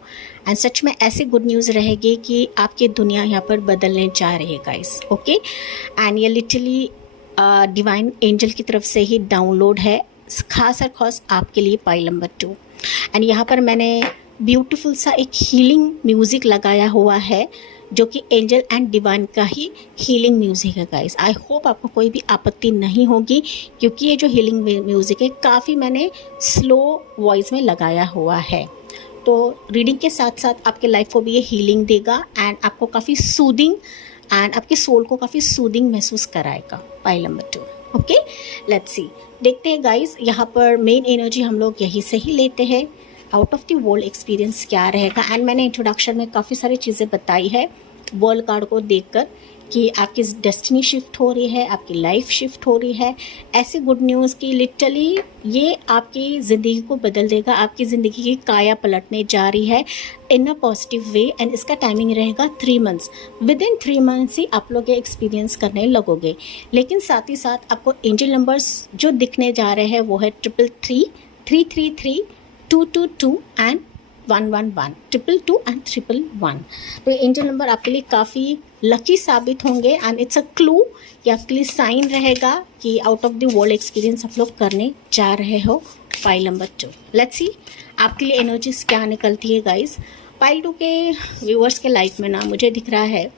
एंड सच में ऐसी गुड न्यूज़ रहेगी कि आपकी दुनिया यहाँ पर बदलने जा रही है गाइस। ओके, एंड ये लिटरली डिवाइन एंजल की तरफ से ही डाउनलोड है, खास और खास आपके लिए पाइल नंबर 2। एंड यहाँ पर मैंने ब्यूटीफुल सा एक हीलिंग म्यूज़िक लगाया हुआ है, जो कि एंजल एंड डिवाइन का ही हीलिंग म्यूज़िक है गाइस। आई होप आपको कोई भी आपत्ति नहीं होगी, क्योंकि ये जो हीलिंग म्यूज़िक है काफ़ी मैंने स्लो वॉइस में लगाया हुआ है। तो रीडिंग के साथ साथ आपके लाइफ को भी ये हीलिंग देगा, एंड आपको काफ़ी सूदिंग एंड आपके सोल को काफ़ी सूदिंग महसूस कराएगा। Pile number 2। Okay, let's see, देखते हैं गाइस, यहाँ पर मेन एनर्जी हम लोग यहीं से ही लेते हैं। Out of the world experience क्या रहेगा, एंड मैंने इंट्रोडक्शन में काफ़ी सारी चीज़ें बताई है वर्ल्ड कार्ड को देखकर कि आपकी डेस्टिनी शिफ्ट हो रही है, आपकी लाइफ शिफ्ट हो रही है। ऐसी गुड न्यूज़ कि लिटरली ये आपकी ज़िंदगी को बदल देगा, आपकी ज़िंदगी की काया पलटने जा रही है इन अ पॉजिटिव वे। एंड इसका टाइमिंग रहेगा 3 मंथ्स। विद इन 3 मंथ्स ही आप लोग ये एक्सपीरियंस करने लगोगे। लेकिन साथ ही साथ आपको एंजल नंबर्स जो दिखने जा रहे हैं वो है 333, 333, 222 एंड 111, 222 एंड 111। तो ये एंजल नंबर आपके लिए काफ़ी लकी साबित होंगे एंड इट्स अ क्लू या आपके लिए साइन रहेगा कि out of the world experience आप लोग करने जा रहे हो। पाइल नंबर 2, लेट्स सी आपके लिए एनर्जीज क्या निकलती है गाइस। पाइल 2 के व्यूअर्स के लाइफ में ना मुझे दिख रहा है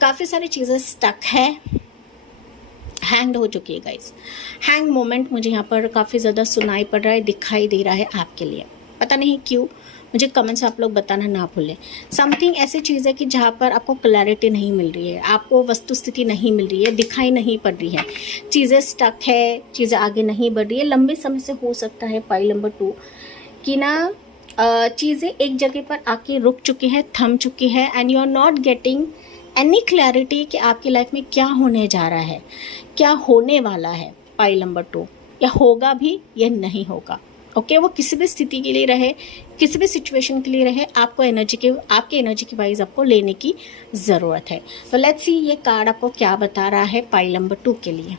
काफ़ी सारी चीज़ें स्टक है, हैंग हो चुकी है गाइस। हैंग मोमेंट मुझे यहाँ पर काफ़ी ज़्यादा सुनाई पड़ रहा है, दिखाई दे रहा है आपके लिए। पता नहीं क्यों, मुझे कमेंट्स आप लोग बताना ना भूलें। समथिंग ऐसी चीज़ है कि जहाँ पर आपको क्लैरिटी नहीं मिल रही है, आपको वस्तुस्थिति नहीं मिल रही है, दिखाई नहीं पड़ रही है, चीज़ें स्टक है, चीज़ें आगे नहीं बढ़ रही है। लंबे समय से हो सकता है पाइल नंबर 2 कि ना चीज़ें एक जगह पर आके रुक चुकी है, थम चुकी है and you are not getting any clarity कि आपकी लाइफ में क्या होने जा रहा है, क्या होने वाला है। पाइल नंबर 2 या होगा भी या नहीं होगा। ओके वो किसी भी स्थिति के लिए रहे, किसी भी सिचुएशन के लिए रहे, आपको आपके एनर्जी की वाइज आपको लेने की ज़रूरत है। तो लेट्स सी ये कार्ड आपको क्या बता रहा है पाइल नंबर 2 के लिए।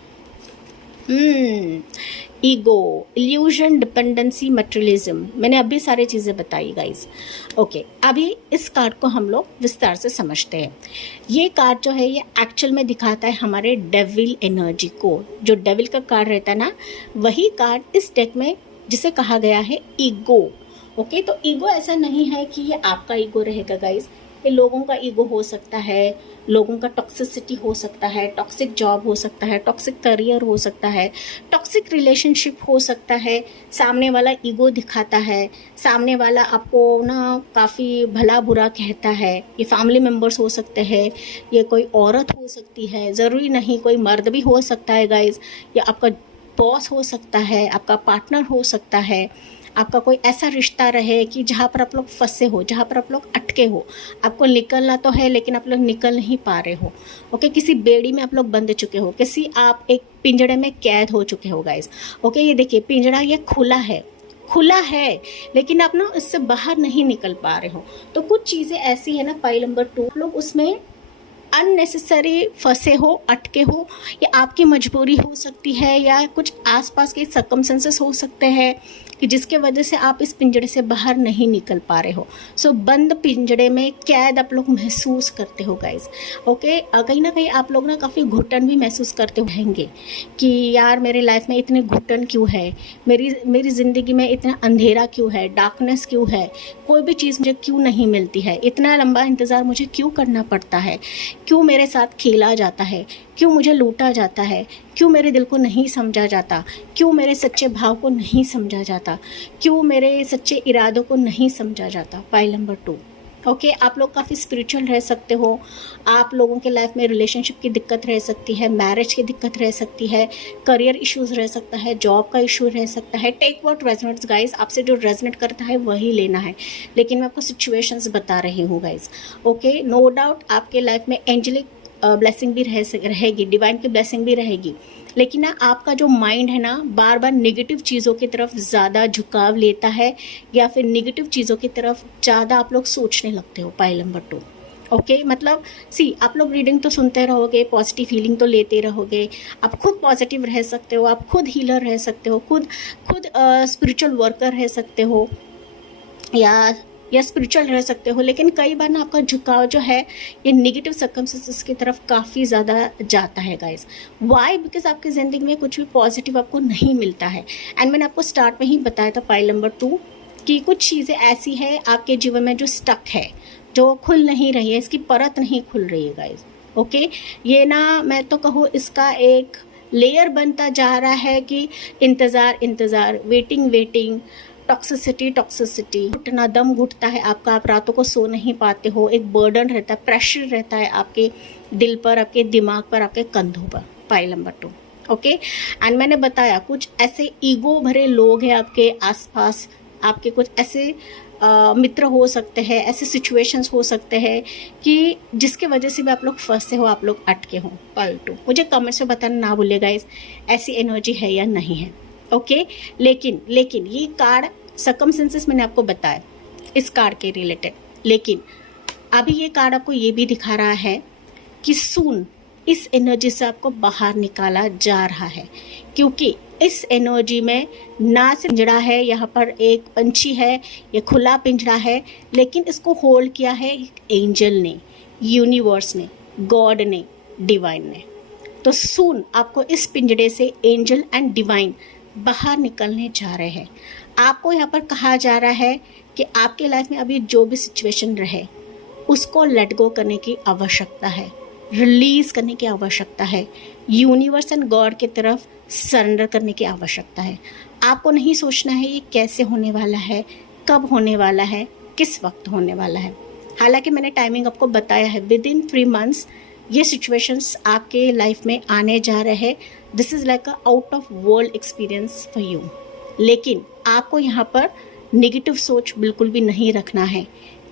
ईगो, इल्यूजन, डिपेंडेंसी, मटेरियलिज्म, मैंने अभी सारी चीज़ें बताई गाइज। ओके अभी इस कार्ड को हम लोग विस्तार से समझते हैं। ये कार्ड जो है ये एक्चुअल में दिखाता है हमारे डेविल एनर्जी को। जो डेविल का कार्ड रहता है ना, वही कार्ड इस डेक में जिसे कहा गया है ईगो। ओके तो ईगो ऐसा नहीं है कि ये आपका ईगो रहेगा गाइज, ये लोगों का ईगो हो सकता है, लोगों का टॉक्सिसिटी हो सकता है, टॉक्सिक जॉब हो सकता है, टॉक्सिक करियर हो सकता है, टॉक्सिक रिलेशनशिप हो सकता है। सामने वाला ईगो दिखाता है, सामने वाला आपको ना काफ़ी भला बुरा कहता है। ये फैमिली मेम्बर्स हो सकते हैं, ये कोई औरत हो सकती है, ज़रूरी नहीं कोई मर्द भी हो सकता है गाइज, या आपका बॉस हो सकता है, आपका पार्टनर हो सकता है, आपका कोई ऐसा रिश्ता रहे कि जहाँ पर आप लोग फंसे हो, जहाँ पर आप लोग अटके हो, आपको निकलना तो है लेकिन आप लोग निकल नहीं पा रहे हो। ओके किसी बेड़ी में आप लोग बंध चुके हो, किसी आप एक पिंजड़े में कैद हो चुके हो गाइज। ओके ये देखिए पिंजड़ा ये खुला है लेकिन आप ना इससे बाहर नहीं निकल पा रहे हो। तो कुछ चीज़ें ऐसी है ना पाइल नंबर 2 लोग उसमें अननेसेसरी फंसे हो, अटके हो, या आपकी मजबूरी हो सकती है, या कुछ आसपास के सर्कमस्टेंसेस हो सकते हैं कि जिसके वजह से आप इस पिंजड़े से बाहर नहीं निकल पा रहे हो। सो बंद पिंजड़े में कैद आप लोग महसूस करते हो गाइज। ओके कहीं ना कहीं आप लोग ना काफ़ी घुटन भी महसूस करते होंगे कि यार मेरे लाइफ में इतने घुटन क्यों है, मेरी ज़िंदगी में इतना अंधेरा क्यों है, डार्कनेस क्यों है, कोई भी चीज़ मुझे क्यों नहीं मिलती है, इतना लंबा इंतज़ार मुझे क्यों करना पड़ता है, क्यों मेरे साथ खेला जाता है, क्यों मुझे लूटा जाता है, क्यों मेरे दिल को नहीं समझा जाता, क्यों मेरे सच्चे भाव को नहीं समझा जाता, क्यों मेरे सच्चे इरादों को नहीं समझा जाता। पाइल नंबर 2 ओके आप लोग काफ़ी स्पिरिचुअल रह सकते हो, आप लोगों के लाइफ में रिलेशनशिप की दिक्कत रह सकती है, मैरिज की दिक्कत रह सकती है, करियर इश्यूज रह सकता है, जॉब का इशू रह सकता है। टेक व्हाट रेजोनेट्स गाइस, आपसे जो रेजोनेट करता है वही लेना है, लेकिन मैं आपको सिचुएशंस बता रही हूँ गाइस। ओके नो डाउट आपके लाइफ में एंजेलिक ब्लेसिंग भी रहेगी, डिवाइन की ब्लेसिंग भी रहेगी, लेकिन ना आपका जो माइंड है ना बार बार नेगेटिव चीज़ों की तरफ ज़्यादा झुकाव लेता है, या फिर नेगेटिव चीज़ों की तरफ ज़्यादा आप लोग सोचने लगते हो। पाइल नंबर 2 ओके मतलब सी आप लोग रीडिंग तो सुनते रहोगे, पॉजिटिव फीलिंग तो लेते रहोगे, आप खुद पॉजिटिव रह सकते हो, आप खुद हीलर रह सकते हो, खुद स्पिरिचुअल वर्कर रह सकते हो, या स्पिरिचुअल रह सकते हो, लेकिन कई बार ना आपका झुकाव जो है ये नेगेटिव सर्कमस्टेंसेस की तरफ काफ़ी ज़्यादा जाता है गाइस। वाई? बिकॉज आपकी ज़िंदगी में कुछ भी पॉजिटिव आपको नहीं मिलता है। एंड मैंने आपको स्टार्ट में ही बताया था पाइल नंबर 2 कि कुछ चीज़ें ऐसी है आपके जीवन में जो स्टक है, जो खुल नहीं रही है, इसकी परत नहीं खुल रही है गाइस। ओके ये ना मैं तो कहूँ इसका एक लेयर बनता जा रहा है कि इंतज़ार, वेटिंग, टॉक्सिसिटी, घुटना, दम घुटता है आपका, आप रातों को सो नहीं पाते हो, एक बर्डन रहता है, प्रेशर रहता है आपके दिल पर, आपके दिमाग पर, आपके कंधों पर। पाइल नंबर 2 ओके एंड मैंने बताया कुछ ऐसे ईगो भरे लोग हैं आपके आसपास, आपके कुछ ऐसे मित्र हो सकते हैं, ऐसे सिचुएशंस हो सकते हैं कि जिसके वजह से भी आप लोग फंसे हो, आप लोग अटके हो। पार्ट 2 मुझे कमेंट्स में बताना ना भूलिएगा ऐसी एनर्जी है या नहीं है। ओके, लेकिन ये कार्ड सर्कमस्टेंसेस मैंने आपको बताया इस कार्ड के रिलेटेड, लेकिन अभी ये कार्ड आपको ये भी दिखा रहा है कि सून इस एनर्जी से आपको बाहर निकाला जा रहा है, क्योंकि इस एनर्जी में ना सिर्फ पिंजड़ा है, यहाँ पर एक पंछी है, ये खुला पिंजड़ा है, लेकिन इसको होल्ड किया है एक एंजल ने, यूनिवर्स ने, गॉड ने, डिवाइन ने। तो सून आपको इस पिंजड़े से एंजल एंड डिवाइन बाहर निकलने जा रहे हैं। आपको यहाँ पर कहा जा रहा है कि आपके लाइफ में अभी जो भी सिचुएशन रहे उसको लेट गो करने की आवश्यकता है, रिलीज करने की आवश्यकता है, यूनिवर्स एंड गॉड की तरफ सरेंडर करने की आवश्यकता है। आपको नहीं सोचना है ये कैसे होने वाला है, कब होने वाला है, किस वक्त होने वाला है। हालांकि मैंने टाइमिंग आपको बताया है, विद इन 3 months ये सिचुएशंस आपके लाइफ में आने जा रहे हैं। This is like a out of world experience for you. लेकिन आपको यहाँ पर नेगेटिव सोच बिल्कुल भी नहीं रखना है,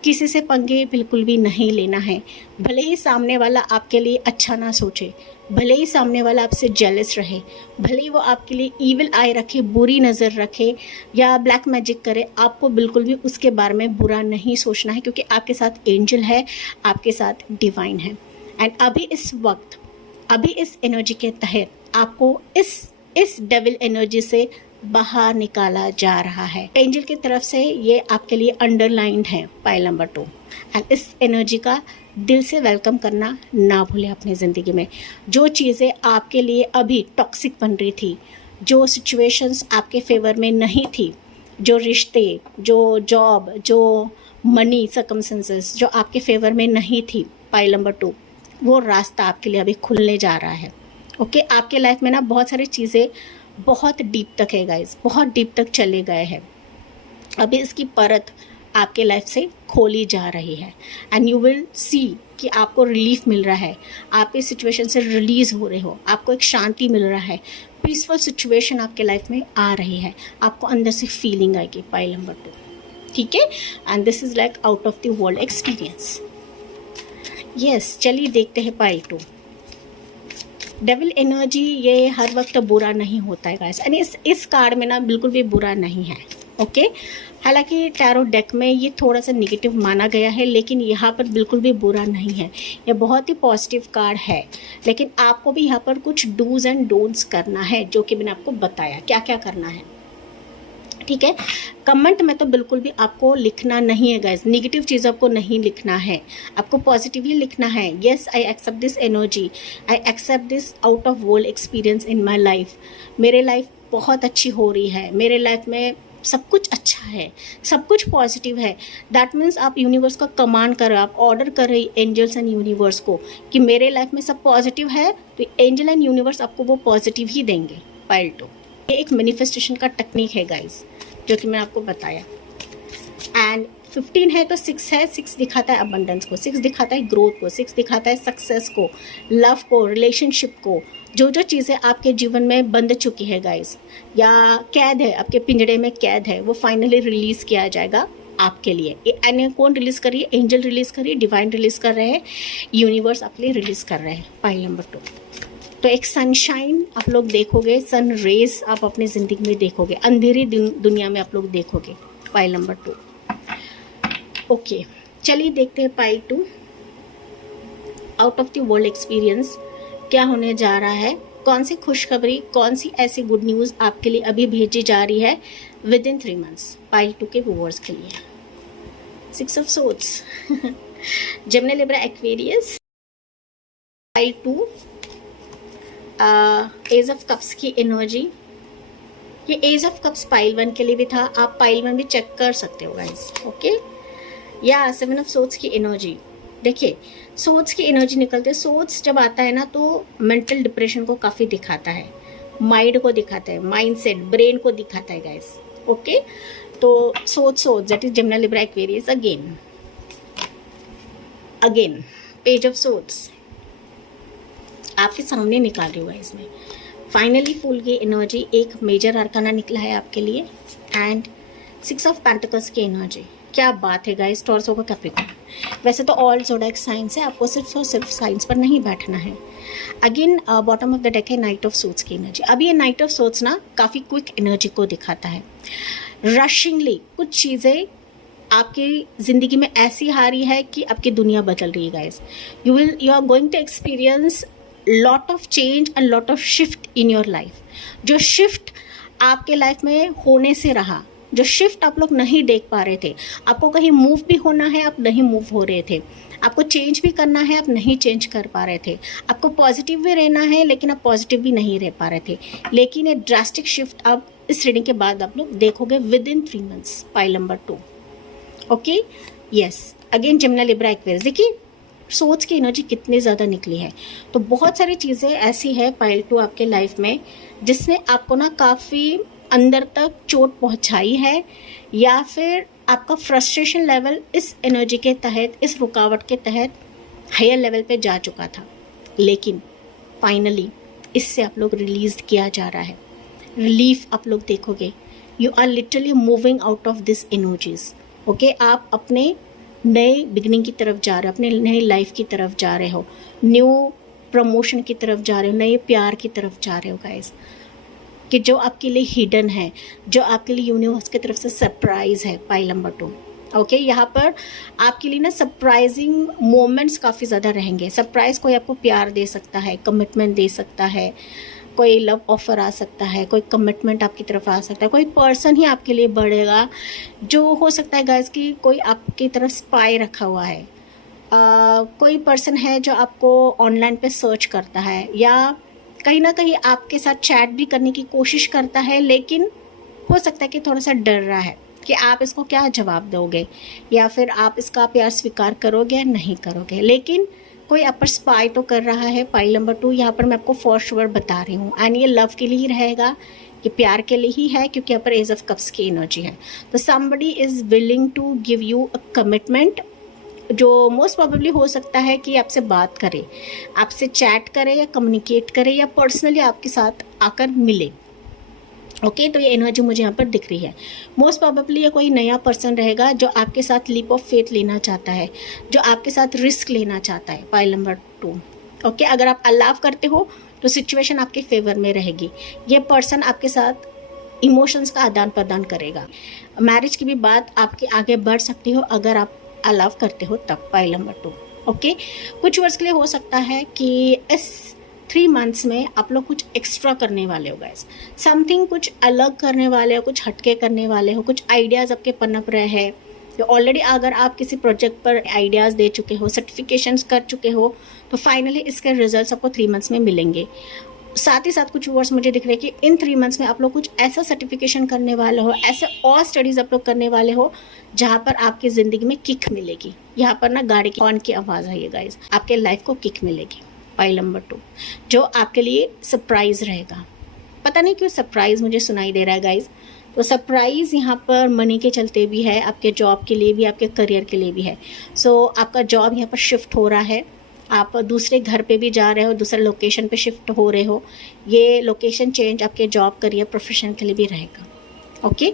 किसी से पंगे बिल्कुल भी नहीं लेना है। भले ही सामने वाला आपके लिए अच्छा ना सोचे, भले ही सामने वाला आपसे जेलस रहे, भले ही वो आपके लिए ईविल आई रखे, बुरी नज़र रखे या ब्लैक मैजिक करे, आपको बिल्कुल भी उसके बारे में बुरा नहीं सोचना है, क्योंकि आपके साथ एंजल है, आपके साथ डिवाइन है। एंड अभी इस वक्त, अभी इस एनर्जी के तहत आपको इस डेविल एनर्जी से बाहर निकाला जा रहा है। एंजल की तरफ से ये आपके लिए अंडरलाइंड है पाइल नंबर 2। एंड इस एनर्जी का दिल से वेलकम करना ना भूलें अपनी ज़िंदगी में। जो चीज़ें आपके लिए अभी टॉक्सिक बन रही थी, जो सिचुएशंस आपके फेवर में नहीं थी, जो रिश्ते, जो जॉब, जो मनी सर्कमस्टेंसेस जो आपके फेवर में नहीं थी, पाइल नंबर 2, वो रास्ता आपके लिए अभी खुलने जा रहा है। ओके, आपके लाइफ में ना बहुत सारी चीज़ें बहुत डीप तक है गाइस, बहुत डीप तक चले गए हैं। अभी इसकी परत आपके लाइफ से खोली जा रही है एंड यू विल सी कि आपको रिलीफ मिल रहा है, आप इस सिचुएशन से रिलीज हो रहे हो, आपको एक शांति मिल रहा है, पीसफुल सिचुएशन आपके लाइफ में आ रही है, आपको अंदर से फीलिंग आएगी पाइल नंबर 2। ठीक है, and this is like out of the world experience. Yes, चलिए देखते हैं पाइल 2। डेविल एनर्जी ये हर वक्त बुरा नहीं होता है गाइस, यानी इस कार्ड में ना बिल्कुल भी बुरा नहीं है। ओके, हालांकि टैरो डेक में ये थोड़ा सा नेगेटिव माना गया है, लेकिन यहाँ पर बिल्कुल भी बुरा नहीं है, यह बहुत ही पॉजिटिव कार्ड है। लेकिन आपको भी यहाँ पर कुछ डूज एंड डोंट्स करना है, जो कि मैंने आपको बताया क्या क्या करना है। ठीक है, कमेंट में तो बिल्कुल भी आपको लिखना नहीं है गाइस, नेगेटिव चीज़ आपको नहीं लिखना है, आपको पॉजिटिव ही लिखना है। Yes, I accept this energy, I accept this out of world experience in my life. मेरे लाइफ बहुत अच्छी हो रही है, मेरे लाइफ में सब कुछ अच्छा है, सब कुछ पॉजिटिव है। दैट मीन्स आप यूनिवर्स का कमांड कर रहे हो, आप ऑर्डर कर रहे हो एंजल्स एंड यूनिवर्स को कि मेरे लाइफ में सब पॉजिटिव है, तो एंजल एंड यूनिवर्स आपको वो पॉजिटिव ही देंगे। पाइल 2 ये एक मैनिफेस्टेशन का टेक्निक है गाइस, जो कि मैंने आपको बताया। एंड 15 है तो 6 है, 6 दिखाता है अबंडेंस को, 6 दिखाता है ग्रोथ को, 6 दिखाता है सक्सेस को, लव को, रिलेशनशिप को। जो जो चीज़ें आपके जीवन में बंध चुकी है गाइस, या कैद है, आपके पिंजड़े में कैद है, वो फाइनली रिलीज़ किया जाएगा आपके लिए। यानी कौन रिलीज़ करिए? एंजल रिलीज़ करिए, डिवाइन रिलीज़ कर रहे हैं, यूनिवर्स आपके लिए रिलीज़ कर रहे हैं। पाइल नंबर 2 तो एक सनशाइन आप लोग देखोगे, सन रेज आप अपनी ज़िंदगी में देखोगे, अंधेरी दुनिया में आप लोग देखोगे। Pile number 2। ओके, चलिए देखते हैं pile 2 out of the world experience क्या होने जा रहा है, कौन सी खुशखबरी, कौन सी ऐसी गुड न्यूज़ आपके लिए अभी भेजी जा रही है विद इन 3 months पाइल 2 के व्यूअर्स के लिए। 6 of Swords Gemini, Libra, Aquarius. Pile 2 ace of cups की एनर्जी। ये एज ऑफ कप्स पाइल 1 के लिए भी था, आप पाइल 1 भी चेक कर सकते हो गाइस। ओके, या 7 of Swords की एनर्जी। देखिए, सोर्ड्स की एनर्जी निकलते हैं, सोर्ड्स जब आता है ना तो मेंटल डिप्रेशन को काफ़ी दिखाता है, माइंड को दिखाता है, माइंडसेट, ब्रेन को दिखाता है गाइस। ओके, तो swords that is Gemini, Libra, Aquarius. Again page of swords आपके सामने निकाल रही हुआ है इसमें। फाइनली फूल की एनर्जी, एक मेजर आर्काना निकला है आपके लिए, एंड 6 ऑफ पेंटिकल्स की एनर्जी, क्या बात है गाइस, टॉर्सो का कैप्रिकॉर्न। वैसे तो ऑल ज़ोडिएक साइंस है, आपको सिर्फ और सिर्फ साइंस पर नहीं बैठना है। Again bottom of the deck है नाइट ऑफ सोर्ड्स की एनर्जी। अब ये नाइट ऑफ सोर्ड्स ना काफ़ी क्विक एनर्जी को दिखाता है। रशिंगली कुछ चीज़ें आपकी ज़िंदगी में ऐसी आ रही है कि आपकी दुनिया बदल रही है guys. You are going to experience lot of change and lot of shift in your life. जो शिफ्ट आपके लाइफ में होने से रहा, जो शिफ्ट आप लोग नहीं देख पा रहे थे, आपको कहीं मूव भी होना है, आप नहीं मूव हो रहे थे, आपको चेंज भी करना है, आप नहीं चेंज कर पा रहे थे, आपको पॉजिटिव भी रहना है लेकिन आप पॉजिटिव भी नहीं रह पा रहे थे। लेकिन ये ड्रास्टिक शिफ्ट अब इस रीडिंग के बाद आप लोग देखोगे with in 3 months. Pile number 2। Okay, yes, again Gemini Libra Aquarius. देखिए सोच की एनर्जी कितनी ज़्यादा निकली है। तो बहुत सारी चीज़ें ऐसी है पाइल 2 आपके लाइफ में जिसने आपको ना काफ़ी अंदर तक चोट पहुंचाई है, या फिर आपका फ्रस्ट्रेशन लेवल इस एनर्जी के तहत, इस रुकावट के तहत हायर लेवल पे जा चुका था। लेकिन फाइनली इससे आप लोग रिलीज किया जा रहा है। रिलीफ आप लोग देखोगे। You are literally moving out of this energies. Okay, आप अपने नए बिगनिंग की तरफ जा रहे हो, अपने नए लाइफ की तरफ जा रहे हो, न्यू प्रमोशन की तरफ जा रहे हो, नए प्यार की तरफ जा रहे हो गाइस। कि जो आपके लिए हिडन है, जो आपके लिए यूनिवर्स की तरफ से सरप्राइज है। Pile number 2। ओके, यहाँ पर आपके लिए ना सरप्राइजिंग मोमेंट्स काफ़ी ज़्यादा रहेंगे। सरप्राइज कोई आपको प्यार दे सकता है, कमिटमेंट दे सकता है, कोई लव ऑफर आ सकता है, कोई कमिटमेंट आपकी तरफ आ सकता है, कोई पर्सन ही आपके लिए बढ़ेगा जो हो सकता है गाइस कि कोई आपकी तरफ स्पाई रखा हुआ है। कोई पर्सन है जो आपको ऑनलाइन पे सर्च करता है, या कहीं ना कहीं आपके साथ चैट भी करने की कोशिश करता है, लेकिन हो सकता है कि थोड़ा सा डर रहा है कि आप इसको क्या जवाब दोगे, या फिर आप इसका प्यार स्वीकार करोगे या नहीं करोगे। लेकिन कोई आप पर स्पाई तो कर रहा है। पाइल नंबर 2 यहाँ पर मैं आपको फॉर श्योर बता रही हूँ, एंड ये लव के लिए ही रहेगा, ये प्यार के लिए ही है, क्योंकि यहाँ पर एज ऑफ कप्स की एनर्जी है। तो somebody is willing to give you a commitment, जो मोस्ट प्रोबेबली हो सकता है कि आपसे बात करे, आपसे चैट करे, या कम्युनिकेट करे, या पर्सनली आपके साथ आकर मिले। ओके, तो ये एनर्जी मुझे यहाँ पर दिख रही है। मोस्ट प्रोबेबली ये कोई नया पर्सन रहेगा जो आपके साथ लीप ऑफ फेथ लेना चाहता है, जो आपके साथ रिस्क लेना चाहता है। Pile number 2। ओके, अगर आप अलाव करते हो तो सिचुएशन आपके फेवर में रहेगी। ये पर्सन आपके साथ इमोशंस का आदान प्रदान करेगा। मैरिज की भी बात आपके आगे बढ़ सकती हो अगर आप अलाव करते हो तब। Pile number 2। ओके, कुछ वर्ष के लिए हो सकता है कि इस 3 मंथ्स में आप लोग कुछ एक्स्ट्रा करने वाले हो गाइस। समथिंग कुछ अलग करने वाले हो, कुछ हटके करने वाले हो, कुछ आइडियाज़ आपके पनप रहे हैं। तो ऑलरेडी अगर आप किसी प्रोजेक्ट पर आइडियाज़ दे चुके हो, सर्टिफिकेशंस कर चुके हो, तो फाइनली इसके रिजल्ट्स आपको 3 मंथ्स में मिलेंगे। साथ ही साथ कुछ वर्ड्स मुझे दिख रहे हैं कि इन 3 मंथ्स में आप लोग कुछ ऐसा सर्टिफिकेशन करने वाले हो, ऐसे और स्टडीज़ आप लोग करने वाले हो जहाँ पर आपकी ज़िंदगी में किक मिलेगी। यहाँ पर ना गाड़ी की हॉर्न की आवाज़ है ये गाइस, आपके लाइफ को किक मिलेगी। पाइल नंबर 2, जो आपके लिए सरप्राइज़ रहेगा। पता नहीं क्यों सरप्राइज़ मुझे सुनाई दे रहा है गाइस। तो सरप्राइज़ यहाँ पर मनी के चलते भी है, आपके जॉब के लिए भी, आपके करियर के लिए भी है। सो आपका जॉब यहाँ पर शिफ्ट हो रहा है, आप दूसरे घर पे भी जा रहे हो, दूसरे लोकेशन पे शिफ्ट हो रहे हो। ये लोकेशन चेंज आपके जॉब, करियर, प्रोफेशन के लिए भी रहेगा। ओके,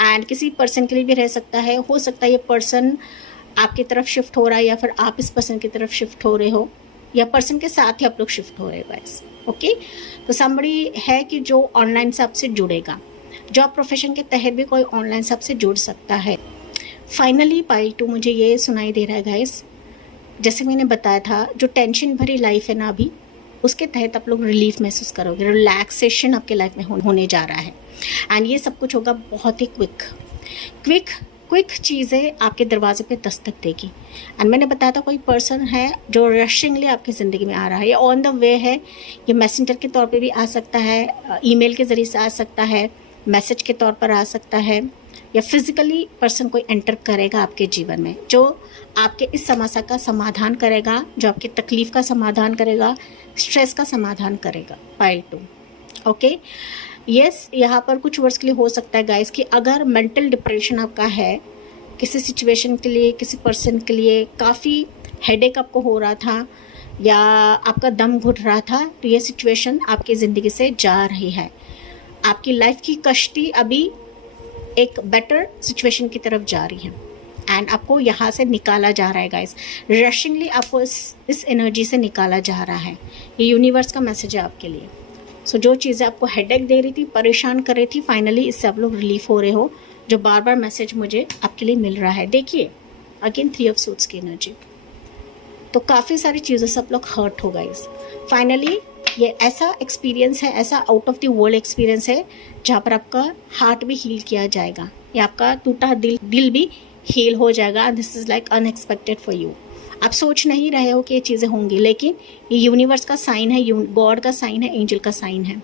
एंड किसी पर्सन के लिए भी रह सकता है। हो सकता है ये पर्सन आपकी तरफ शिफ्ट हो रहा है, या फिर आप इस पर्सन की तरफ शिफ्ट हो रहे हो, या पर्सन के साथ ही आप लोग शिफ्ट हो रहे हो गाइस। ओके, तो समबडी है कि जो ऑनलाइन से आपसे जुड़ेगा, जॉब प्रोफेशन के तहत भी कोई ऑनलाइन से आपसे जुड़ सकता है। फाइनली पाइल 2 मुझे ये सुनाई दे रहा है गाइस, जैसे मैंने बताया था, जो टेंशन भरी लाइफ है ना अभी, उसके तहत आप लोग रिलीफ महसूस करोगे, रिलैक्सेशन आपके लाइफ में होने जा रहा है। एंड ये सब कुछ होगा बहुत ही क्विक चीज़ें आपके दरवाजे पे दस्तक देगी। एंड मैंने बताया था कोई पर्सन है जो रशिंगली आपकी ज़िंदगी में आ रहा है, ये ऑन द वे है। ये मैसेंजर के तौर पे भी आ सकता है, ईमेल के ज़रिए से आ सकता है, मैसेज के तौर पर आ सकता है, या फिज़िकली पर्सन कोई एंटर करेगा आपके जीवन में, जो आपके इस समस्या का समाधान करेगा, जो आपकी तकलीफ़ का समाधान करेगा, स्ट्रेस का समाधान करेगा। पाइल 2। ओके, यस, यहाँ पर कुछ वर्ड्स के लिए हो सकता है गाइस कि अगर मेंटल डिप्रेशन आपका है, किसी सिचुएशन के लिए, किसी पर्सन के लिए काफ़ी हेडेक आपको हो रहा था, या आपका दम घुट रहा था, तो ये सिचुएशन आपकी ज़िंदगी से जा रही है। आपकी लाइफ की कश्ती अभी एक बेटर सिचुएशन की तरफ जा रही है एंड आपको यहाँ से निकाला जा रहा है गाइस। रशिंगली आपको इस एनर्जी से निकाला जा रहा है। ये यूनिवर्स का मैसेज है आपके लिए। सो जो चीज़ें आपको हेडेक दे रही थी, परेशान कर रही थी, फाइनली इससे आप लोग रिलीफ हो रहे हो। जो बार बार मैसेज मुझे आपके लिए मिल रहा है, देखिए अगेन 3 ऑफ सूट्स की एनर्जी। तो काफ़ी सारी चीज़ों से आप लोग हर्ट हो गाइस। फाइनली ये ऐसा एक्सपीरियंस है, ऐसा out of the world experience है जहाँ पर आपका हार्ट भी हील किया जाएगा, या आपका टूटा दिल भी हील हो जाएगा। This is like unexpected for you. आप सोच नहीं रहे हो कि ये चीज़ें होंगी, लेकिन ये यूनिवर्स का साइन है, गॉड का साइन है, एंजल का साइन है।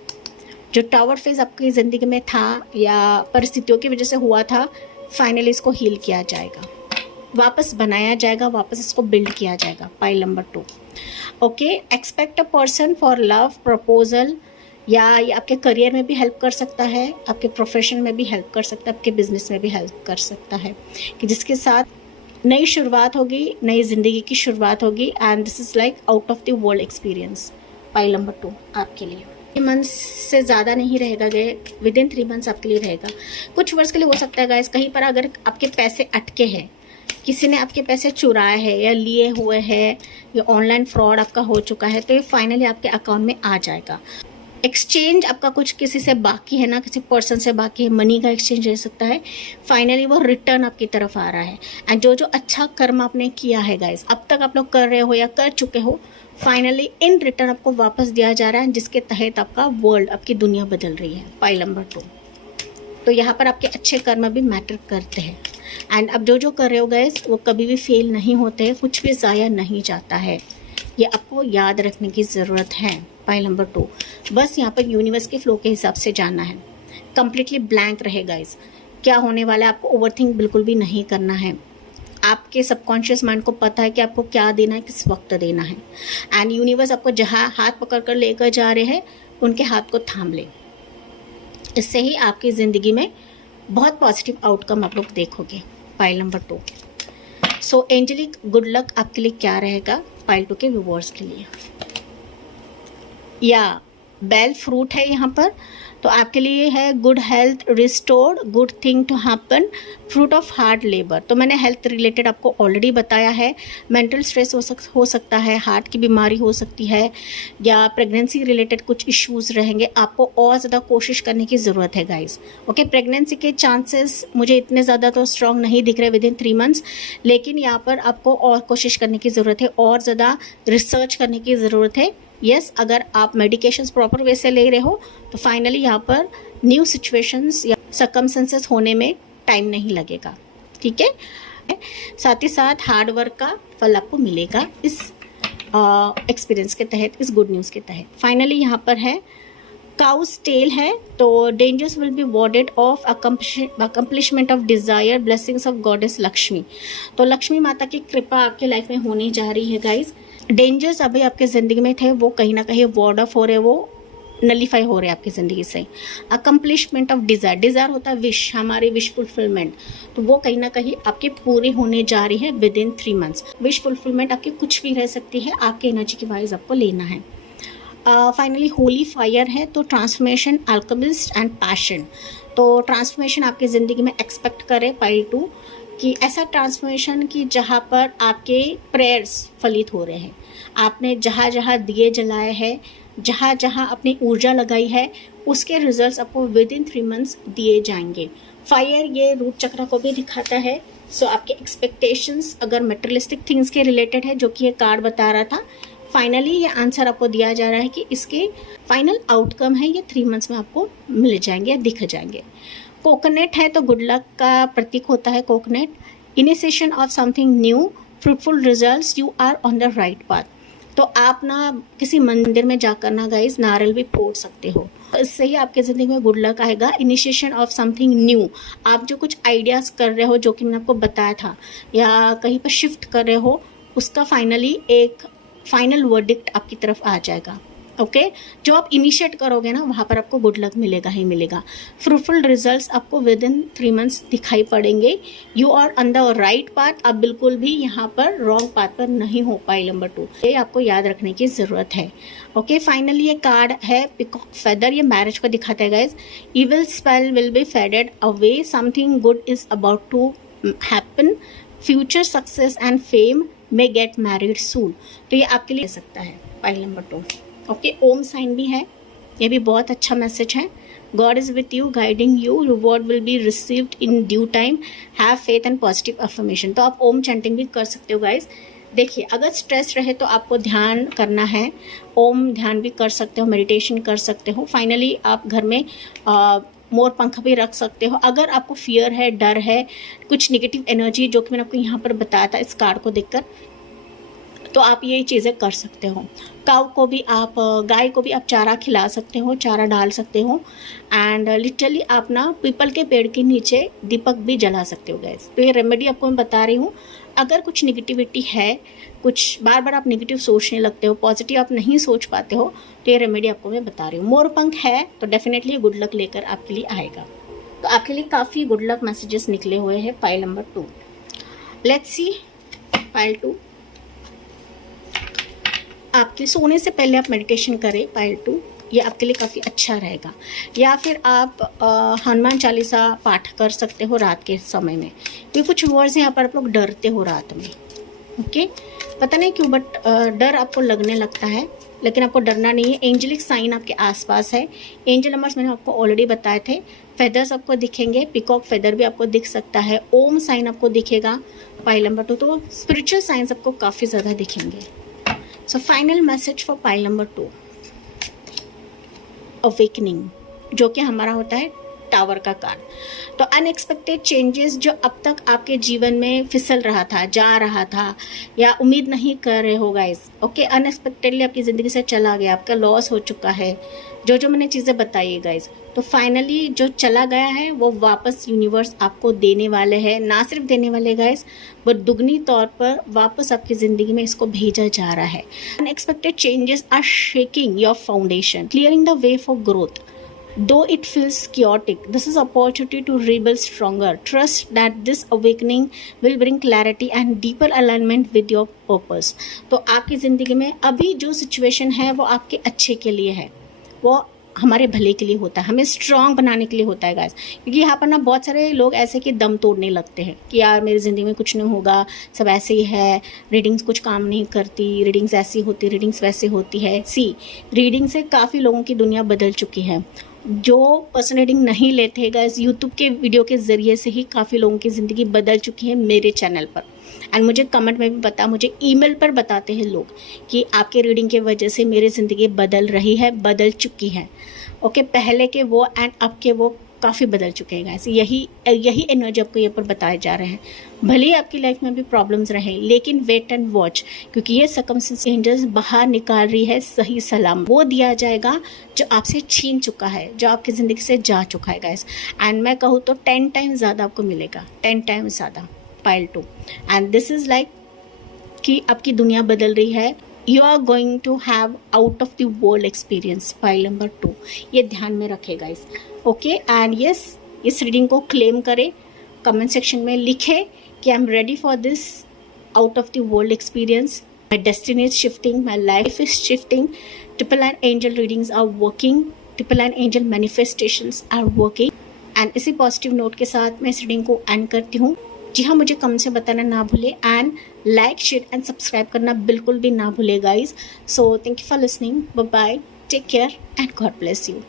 जो टावर फेज आपकी ज़िंदगी में था या परिस्थितियों की वजह से हुआ था, फाइनली इसको हील किया जाएगा, वापस बनाया जाएगा, वापस इसको बिल्ड किया जाएगा। Pile number 2। Okay, expect a person for love proposal, या ये आपके करियर में भी हेल्प कर सकता है, आपके प्रोफेशन में भी हेल्प कर सकता है, आपके बिजनेस में भी हेल्प कर सकता है, कि जिसके साथ नई शुरुआत होगी, नई ज़िंदगी की शुरुआत होगी। And this is like out of the world experience. Pile number 2 आपके लिए 3 मंथ्स से ज़्यादा नहीं रहेगा गए, विद इन 3 मंथ्स आपके लिए रहेगा। कुछ वर्ष के लिए हो सकता है गाइस, कहीं पर अगर आपके पैसे अटके हैं, किसी ने आपके पैसे चुराए हैं या लिए हुए हैं, या ऑनलाइन फ्रॉड आपका हो चुका है, तो ये फाइनली आपके अकाउंट में आ जाएगा। एक्सचेंज आपका कुछ किसी से बाकी है ना, किसी पर्सन से बाकी है, मनी का एक्सचेंज रह सकता है, फाइनली वो रिटर्न आपकी तरफ आ रहा है। एंड जो जो अच्छा कर्म आपने किया है गाइस, अब तक आप लोग कर रहे हो या कर चुके हो, फाइनली इन रिटर्न आपको वापस दिया जा रहा है, जिसके तहत आपका वर्ल्ड, आपकी दुनिया बदल रही है। Pile number 2। तो यहाँ पर आपके अच्छे कर्म भी मैटर करते हैं। एंड अब जो जो कर रहे हो गाइस, वो कभी भी फेल नहीं होते, कुछ भी ज़ाया नहीं जाता है, ये आपको याद रखने की ज़रूरत है। Pile number 2। बस यहाँ पर यूनिवर्स के फ्लो के हिसाब से जाना है, कम्प्लीटली ब्लैंक रहे गाइस। क्या होने वाला है आपको ओवरथिंक बिल्कुल भी नहीं करना है। आपके सबकॉन्शियस माइंड को पता है कि आपको क्या देना है, किस वक्त देना है। एंड यूनिवर्स आपको जहाँ हाथ पकड़ कर लेकर जा रहे हैं, उनके हाथ को थाम ले। इससे ही आपकी ज़िंदगी में बहुत पॉजिटिव आउटकम आप लोग देखोगे। Pile number 2। सो एंजेलिक गुड लक आपके लिए क्या रहेगा पाइल 2 के व्यूअर्स के लिए। या बेल फ्रूट है यहाँ पर, तो आपके लिए है good health restored, good thing to happen, fruit of hard labour. तो मैंने हेल्थ रिलेटेड आपको ऑलरेडी बताया है। मेंटल स्ट्रेस हो सकता है, हार्ट की बीमारी हो सकती है, या प्रेगनेंसी रिलेटेड कुछ इश्यूज रहेंगे। आपको और ज़्यादा कोशिश करने की ज़रूरत है गाइस। ओके, प्रेगनेंसी के चांसेस मुझे इतने ज़्यादा तो स्ट्रॉन्ग नहीं दिख रहे विद इन 3 मंथ्स, लेकिन यहाँ पर आपको और कोशिश करने की ज़रूरत है, और ज़्यादा रिसर्च करने की ज़रूरत है। यस, अगर आप मेडिकेशंस प्रॉपर वे से ले रहे हो, तो फाइनली यहाँ पर न्यू सिचुएशंस या सर्कमस्टेंसेस होने में टाइम नहीं लगेगा। ठीक है, साथ ही साथ हार्ड वर्क का फल आपको मिलेगा इस एक्सपीरियंस के तहत, इस गुड न्यूज़ के तहत। फाइनली यहाँ पर है काउस टेल है, तो dangers will be warded off accomplishment of desire, blessings of goddess Lakshmi. तो लक्ष्मी माता की कृपा आपके लाइफ में होने जा रही है गाइज। डेंजर्स अभी आपके ज़िंदगी में थे, वो कहीं ना कहीं वॉर्ड ऑफ हो रहे, वो नलीफाई हो रहे हैं आपकी ज़िंदगी से। अकम्पलिशमेंट ऑफ डिज़ायर, डिज़ायर होता है विश, हमारी विश फुलफिलमेंट, तो वो कहीं ना कहीं आपकी पूरी होने जा रही है with in 3 months. Wish fulfilment आपकी कुछ भी रह सकती है, आपके एनर्जी की वाइज आपको लेना है। फाइनली होली फायर है, तो ट्रांसफॉर्मेशन, अल्केमिस्ट एंड पैशन। तो ट्रांसफॉर्मेशन आपकी ज़िंदगी में एक्सपेक्ट करें पाइल 2, कि ऐसा ट्रांसफॉर्मेशन कि जहाँ पर आपके प्रेयर्स फलित हो रहे हैं, आपने जहाँ जहाँ दिए जलाए हैं, जहाँ जहाँ अपनी ऊर्जा लगाई है, उसके रिजल्ट्स आपको विद इन 3 मंथ्स दिए जाएंगे। फायर ये रूट चक्र को भी दिखाता है। सो आपके एक्सपेक्टेशंस अगर मटेरियलिस्टिक थिंग्स के रिलेटेड है, जो कि ये कार्ड बता रहा था, फाइनली ये आंसर आपको दिया जा रहा है कि इसके फाइनल आउटकम है ये 3 मंथ्स में आपको मिल जाएंगे या दिख जाएंगे। कोकोनट है, तो गुड लक का प्रतीक होता है coconut. Initiation of something new, fruitful results, you are on the right path. तो आप ना किसी मंदिर में जाकर ना गाइस नारियल भी फोड़ सकते हो, इससे ही आपके ज़िंदगी में गुड लक आएगा। इनिशिएशन ऑफ समथिंग न्यू, आप जो कुछ आइडियाज़ कर रहे हो, जो कि मैंने आपको बताया था, या कहीं पर शिफ्ट कर रहे हो, उसका फाइनली एक फाइनल वर्डिक्ट आपकी तरफ आ जाएगा। ओके जो आप इनिशिएट करोगे ना वहाँ पर आपको गुड लक मिलेगा ही मिलेगा। फ्रूटफुल रिजल्ट्स आपको विद इन 3 मंथ्स दिखाई पड़ेंगे। You are on the right path, आप बिल्कुल भी यहाँ पर रॉन्ग पाथ पर नहीं हो। पाइल नंबर 2 ये आपको याद रखने की ज़रूरत है। ओके फाइनली ये कार्ड है पीकॉक फेदर, ये मैरिज को दिखाता है guys. Evil spell will be faded away, something good is about to happen, future success and fame may get married soon. तो ये आपके लिए सकता है pile number 2। Okay Om sign भी है, ये भी बहुत अच्छा मैसेज है। God is with you guiding you, reward will be received in due time, have faith and positive affirmation. तो आप ओम चैंटिंग भी कर सकते हो गाइज। देखिए अगर स्ट्रेस रहे तो आपको ध्यान करना है, ओम ध्यान भी कर सकते हो, मेडिटेशन कर सकते हो। फाइनली आप घर में मोर पंख भी रख सकते हो। अगर आपको फियर है, डर है, कुछ नेगेटिव एनर्जी जो कि मैंने आपको यहाँ पर बताया था इस कार्ड को देखकर, तो आप ये चीज़ें कर सकते हो। काऊ को भी आप, गाय को भी आप चारा खिला सकते हो, चारा डाल सकते हो। एंड लिटरली आप ना पीपल के पेड़ के नीचे दीपक भी जला सकते हो गैस। तो ये रेमेडी आपको मैं बता रही हूँ। अगर कुछ निगेटिविटी है, कुछ बार बार आप निगेटिव सोचने लगते हो, पॉजिटिव आप नहीं सोच पाते हो, तो ये रेमेडी आपको मैं बता रही हूँ। मोर पंख है तो डेफिनेटली गुड लक लेकर आपके लिए आएगा। तो आपके लिए काफ़ी गुड लक मैसेजेस निकले हुए हैं pile number 2। Let's see pile 2। आपके सोने से पहले आप मेडिटेशन करें पाइल 2, ये आपके लिए काफ़ी अच्छा रहेगा। या फिर आप हनुमान चालीसा पाठ कर सकते हो रात के समय में, क्योंकि कुछ वर्ड्स यहाँ पर आप लोग डरते हो रात में। ओके पता नहीं क्यों बट डर आपको लगने लगता है, लेकिन आपको डरना नहीं है। एंजेलिक साइन आपके आसपास है। एंजल नंबर्स मैंने आपको ऑलरेडी बताए थे। फेदर्स आपको दिखेंगे, पिकॉक फेदर भी आपको दिख सकता है, ओम साइन आपको दिखेगा पाइल नंबर 2। तो स्पिरिचुअल साइंस आपको काफ़ी ज़्यादा दिखेंगे। So final message for pile number 2, awakening, जो कि हमारा होता है टावर का कार्ड। तो अनएक्सपेक्टेड चेंजेस जो अब तक आपके जीवन में फिसल रहा था, जा रहा था, या उम्मीद नहीं कर रहे हो गाइस, ओके अनएक्सपेक्टेडली आपकी ज़िंदगी से चला गया, आपका लॉस हो चुका है, जो मैंने चीज़ें बताई है गाइस, तो फाइनली जो चला गया है वो वापस यूनिवर्स आपको देने वाले हैं। ना सिर्फ देने वाले गाइस, बट दुगनी तौर पर वापस आपकी ज़िंदगी में इसको भेजा जा रहा है। Unexpected changes are shaking your foundation, clearing the way for growth. Though it feels chaotic, this is opportunity to rebuild stronger. Trust that this awakening will bring clarity and deeper alignment with your purpose. तो आपकी ज़िंदगी में अभी जो सिचुएशन है वो आपके अच्छे के लिए है, वो हमारे भले के लिए होता है, हमें स्ट्रांग बनाने के लिए होता है गाइस। क्योंकि यहाँ पर ना बहुत सारे लोग ऐसे कि दम तोड़ने लगते हैं कि यार मेरी ज़िंदगी में कुछ नहीं होगा, सब ऐसे ही है, रीडिंग्स कुछ काम नहीं करती, रीडिंग्स ऐसी होती, रीडिंग्स वैसे होती है। रीडिंग से काफ़ी लोगों की दुनिया बदल चुकी है। जो पर्सन रीडिंग नहीं लेते हैं गाइस, यूट्यूब के वीडियो के ज़रिए से ही काफ़ी लोगों की ज़िंदगी बदल चुकी है मेरे चैनल पर। एंड मुझे कमेंट में भी पता, मुझे ईमेल पर बताते हैं लोग कि आपके रीडिंग की वजह से मेरी ज़िंदगी बदल रही है, बदल चुकी है। ओके पहले के वो एंड अब के वो काफ़ी बदल चुके हैं गाइस। यही एनर्जी आपको यहाँ पर बताए जा रहे हैं। भले ही आपकी लाइफ में भी प्रॉब्लम्स रहे, लेकिन वेट एंड वॉच, क्योंकि ये सर्कमस्टेंस एंजल्स बाहर निकाल रही है सही सलाम। वो दिया जाएगा जो आपसे छीन चुका है, जो आपकी ज़िंदगी से जा चुका है गाइस। एंड मैं कहूँ तो 10 टाइम्स ज़्यादा आपको मिलेगा, 10 टाइम्स ज़्यादा pile 2। And this is like कि आपकी दुनिया बदल रही है। You are going to have out of the world experience pile number 2, ये ध्यान में रखें गाइस। ओके एंड यस, इस रीडिंग को क्लेम करें, कमेंट सेक्शन में लिखें कि I am ready for this out of the world experience, my destiny is shifting, my life is shifting, triple line angel readings are working, triple line angel manifestations are working. And इसी पॉजिटिव नोट के साथ मैं इस रीडिंग को एंड करती हूँ। जी हाँ, मुझे कमेंट से बताना ना भूले and like share and subscribe करना बिल्कुल भी ना भूले guys. So thank you for listening, bye bye, take care and God bless you.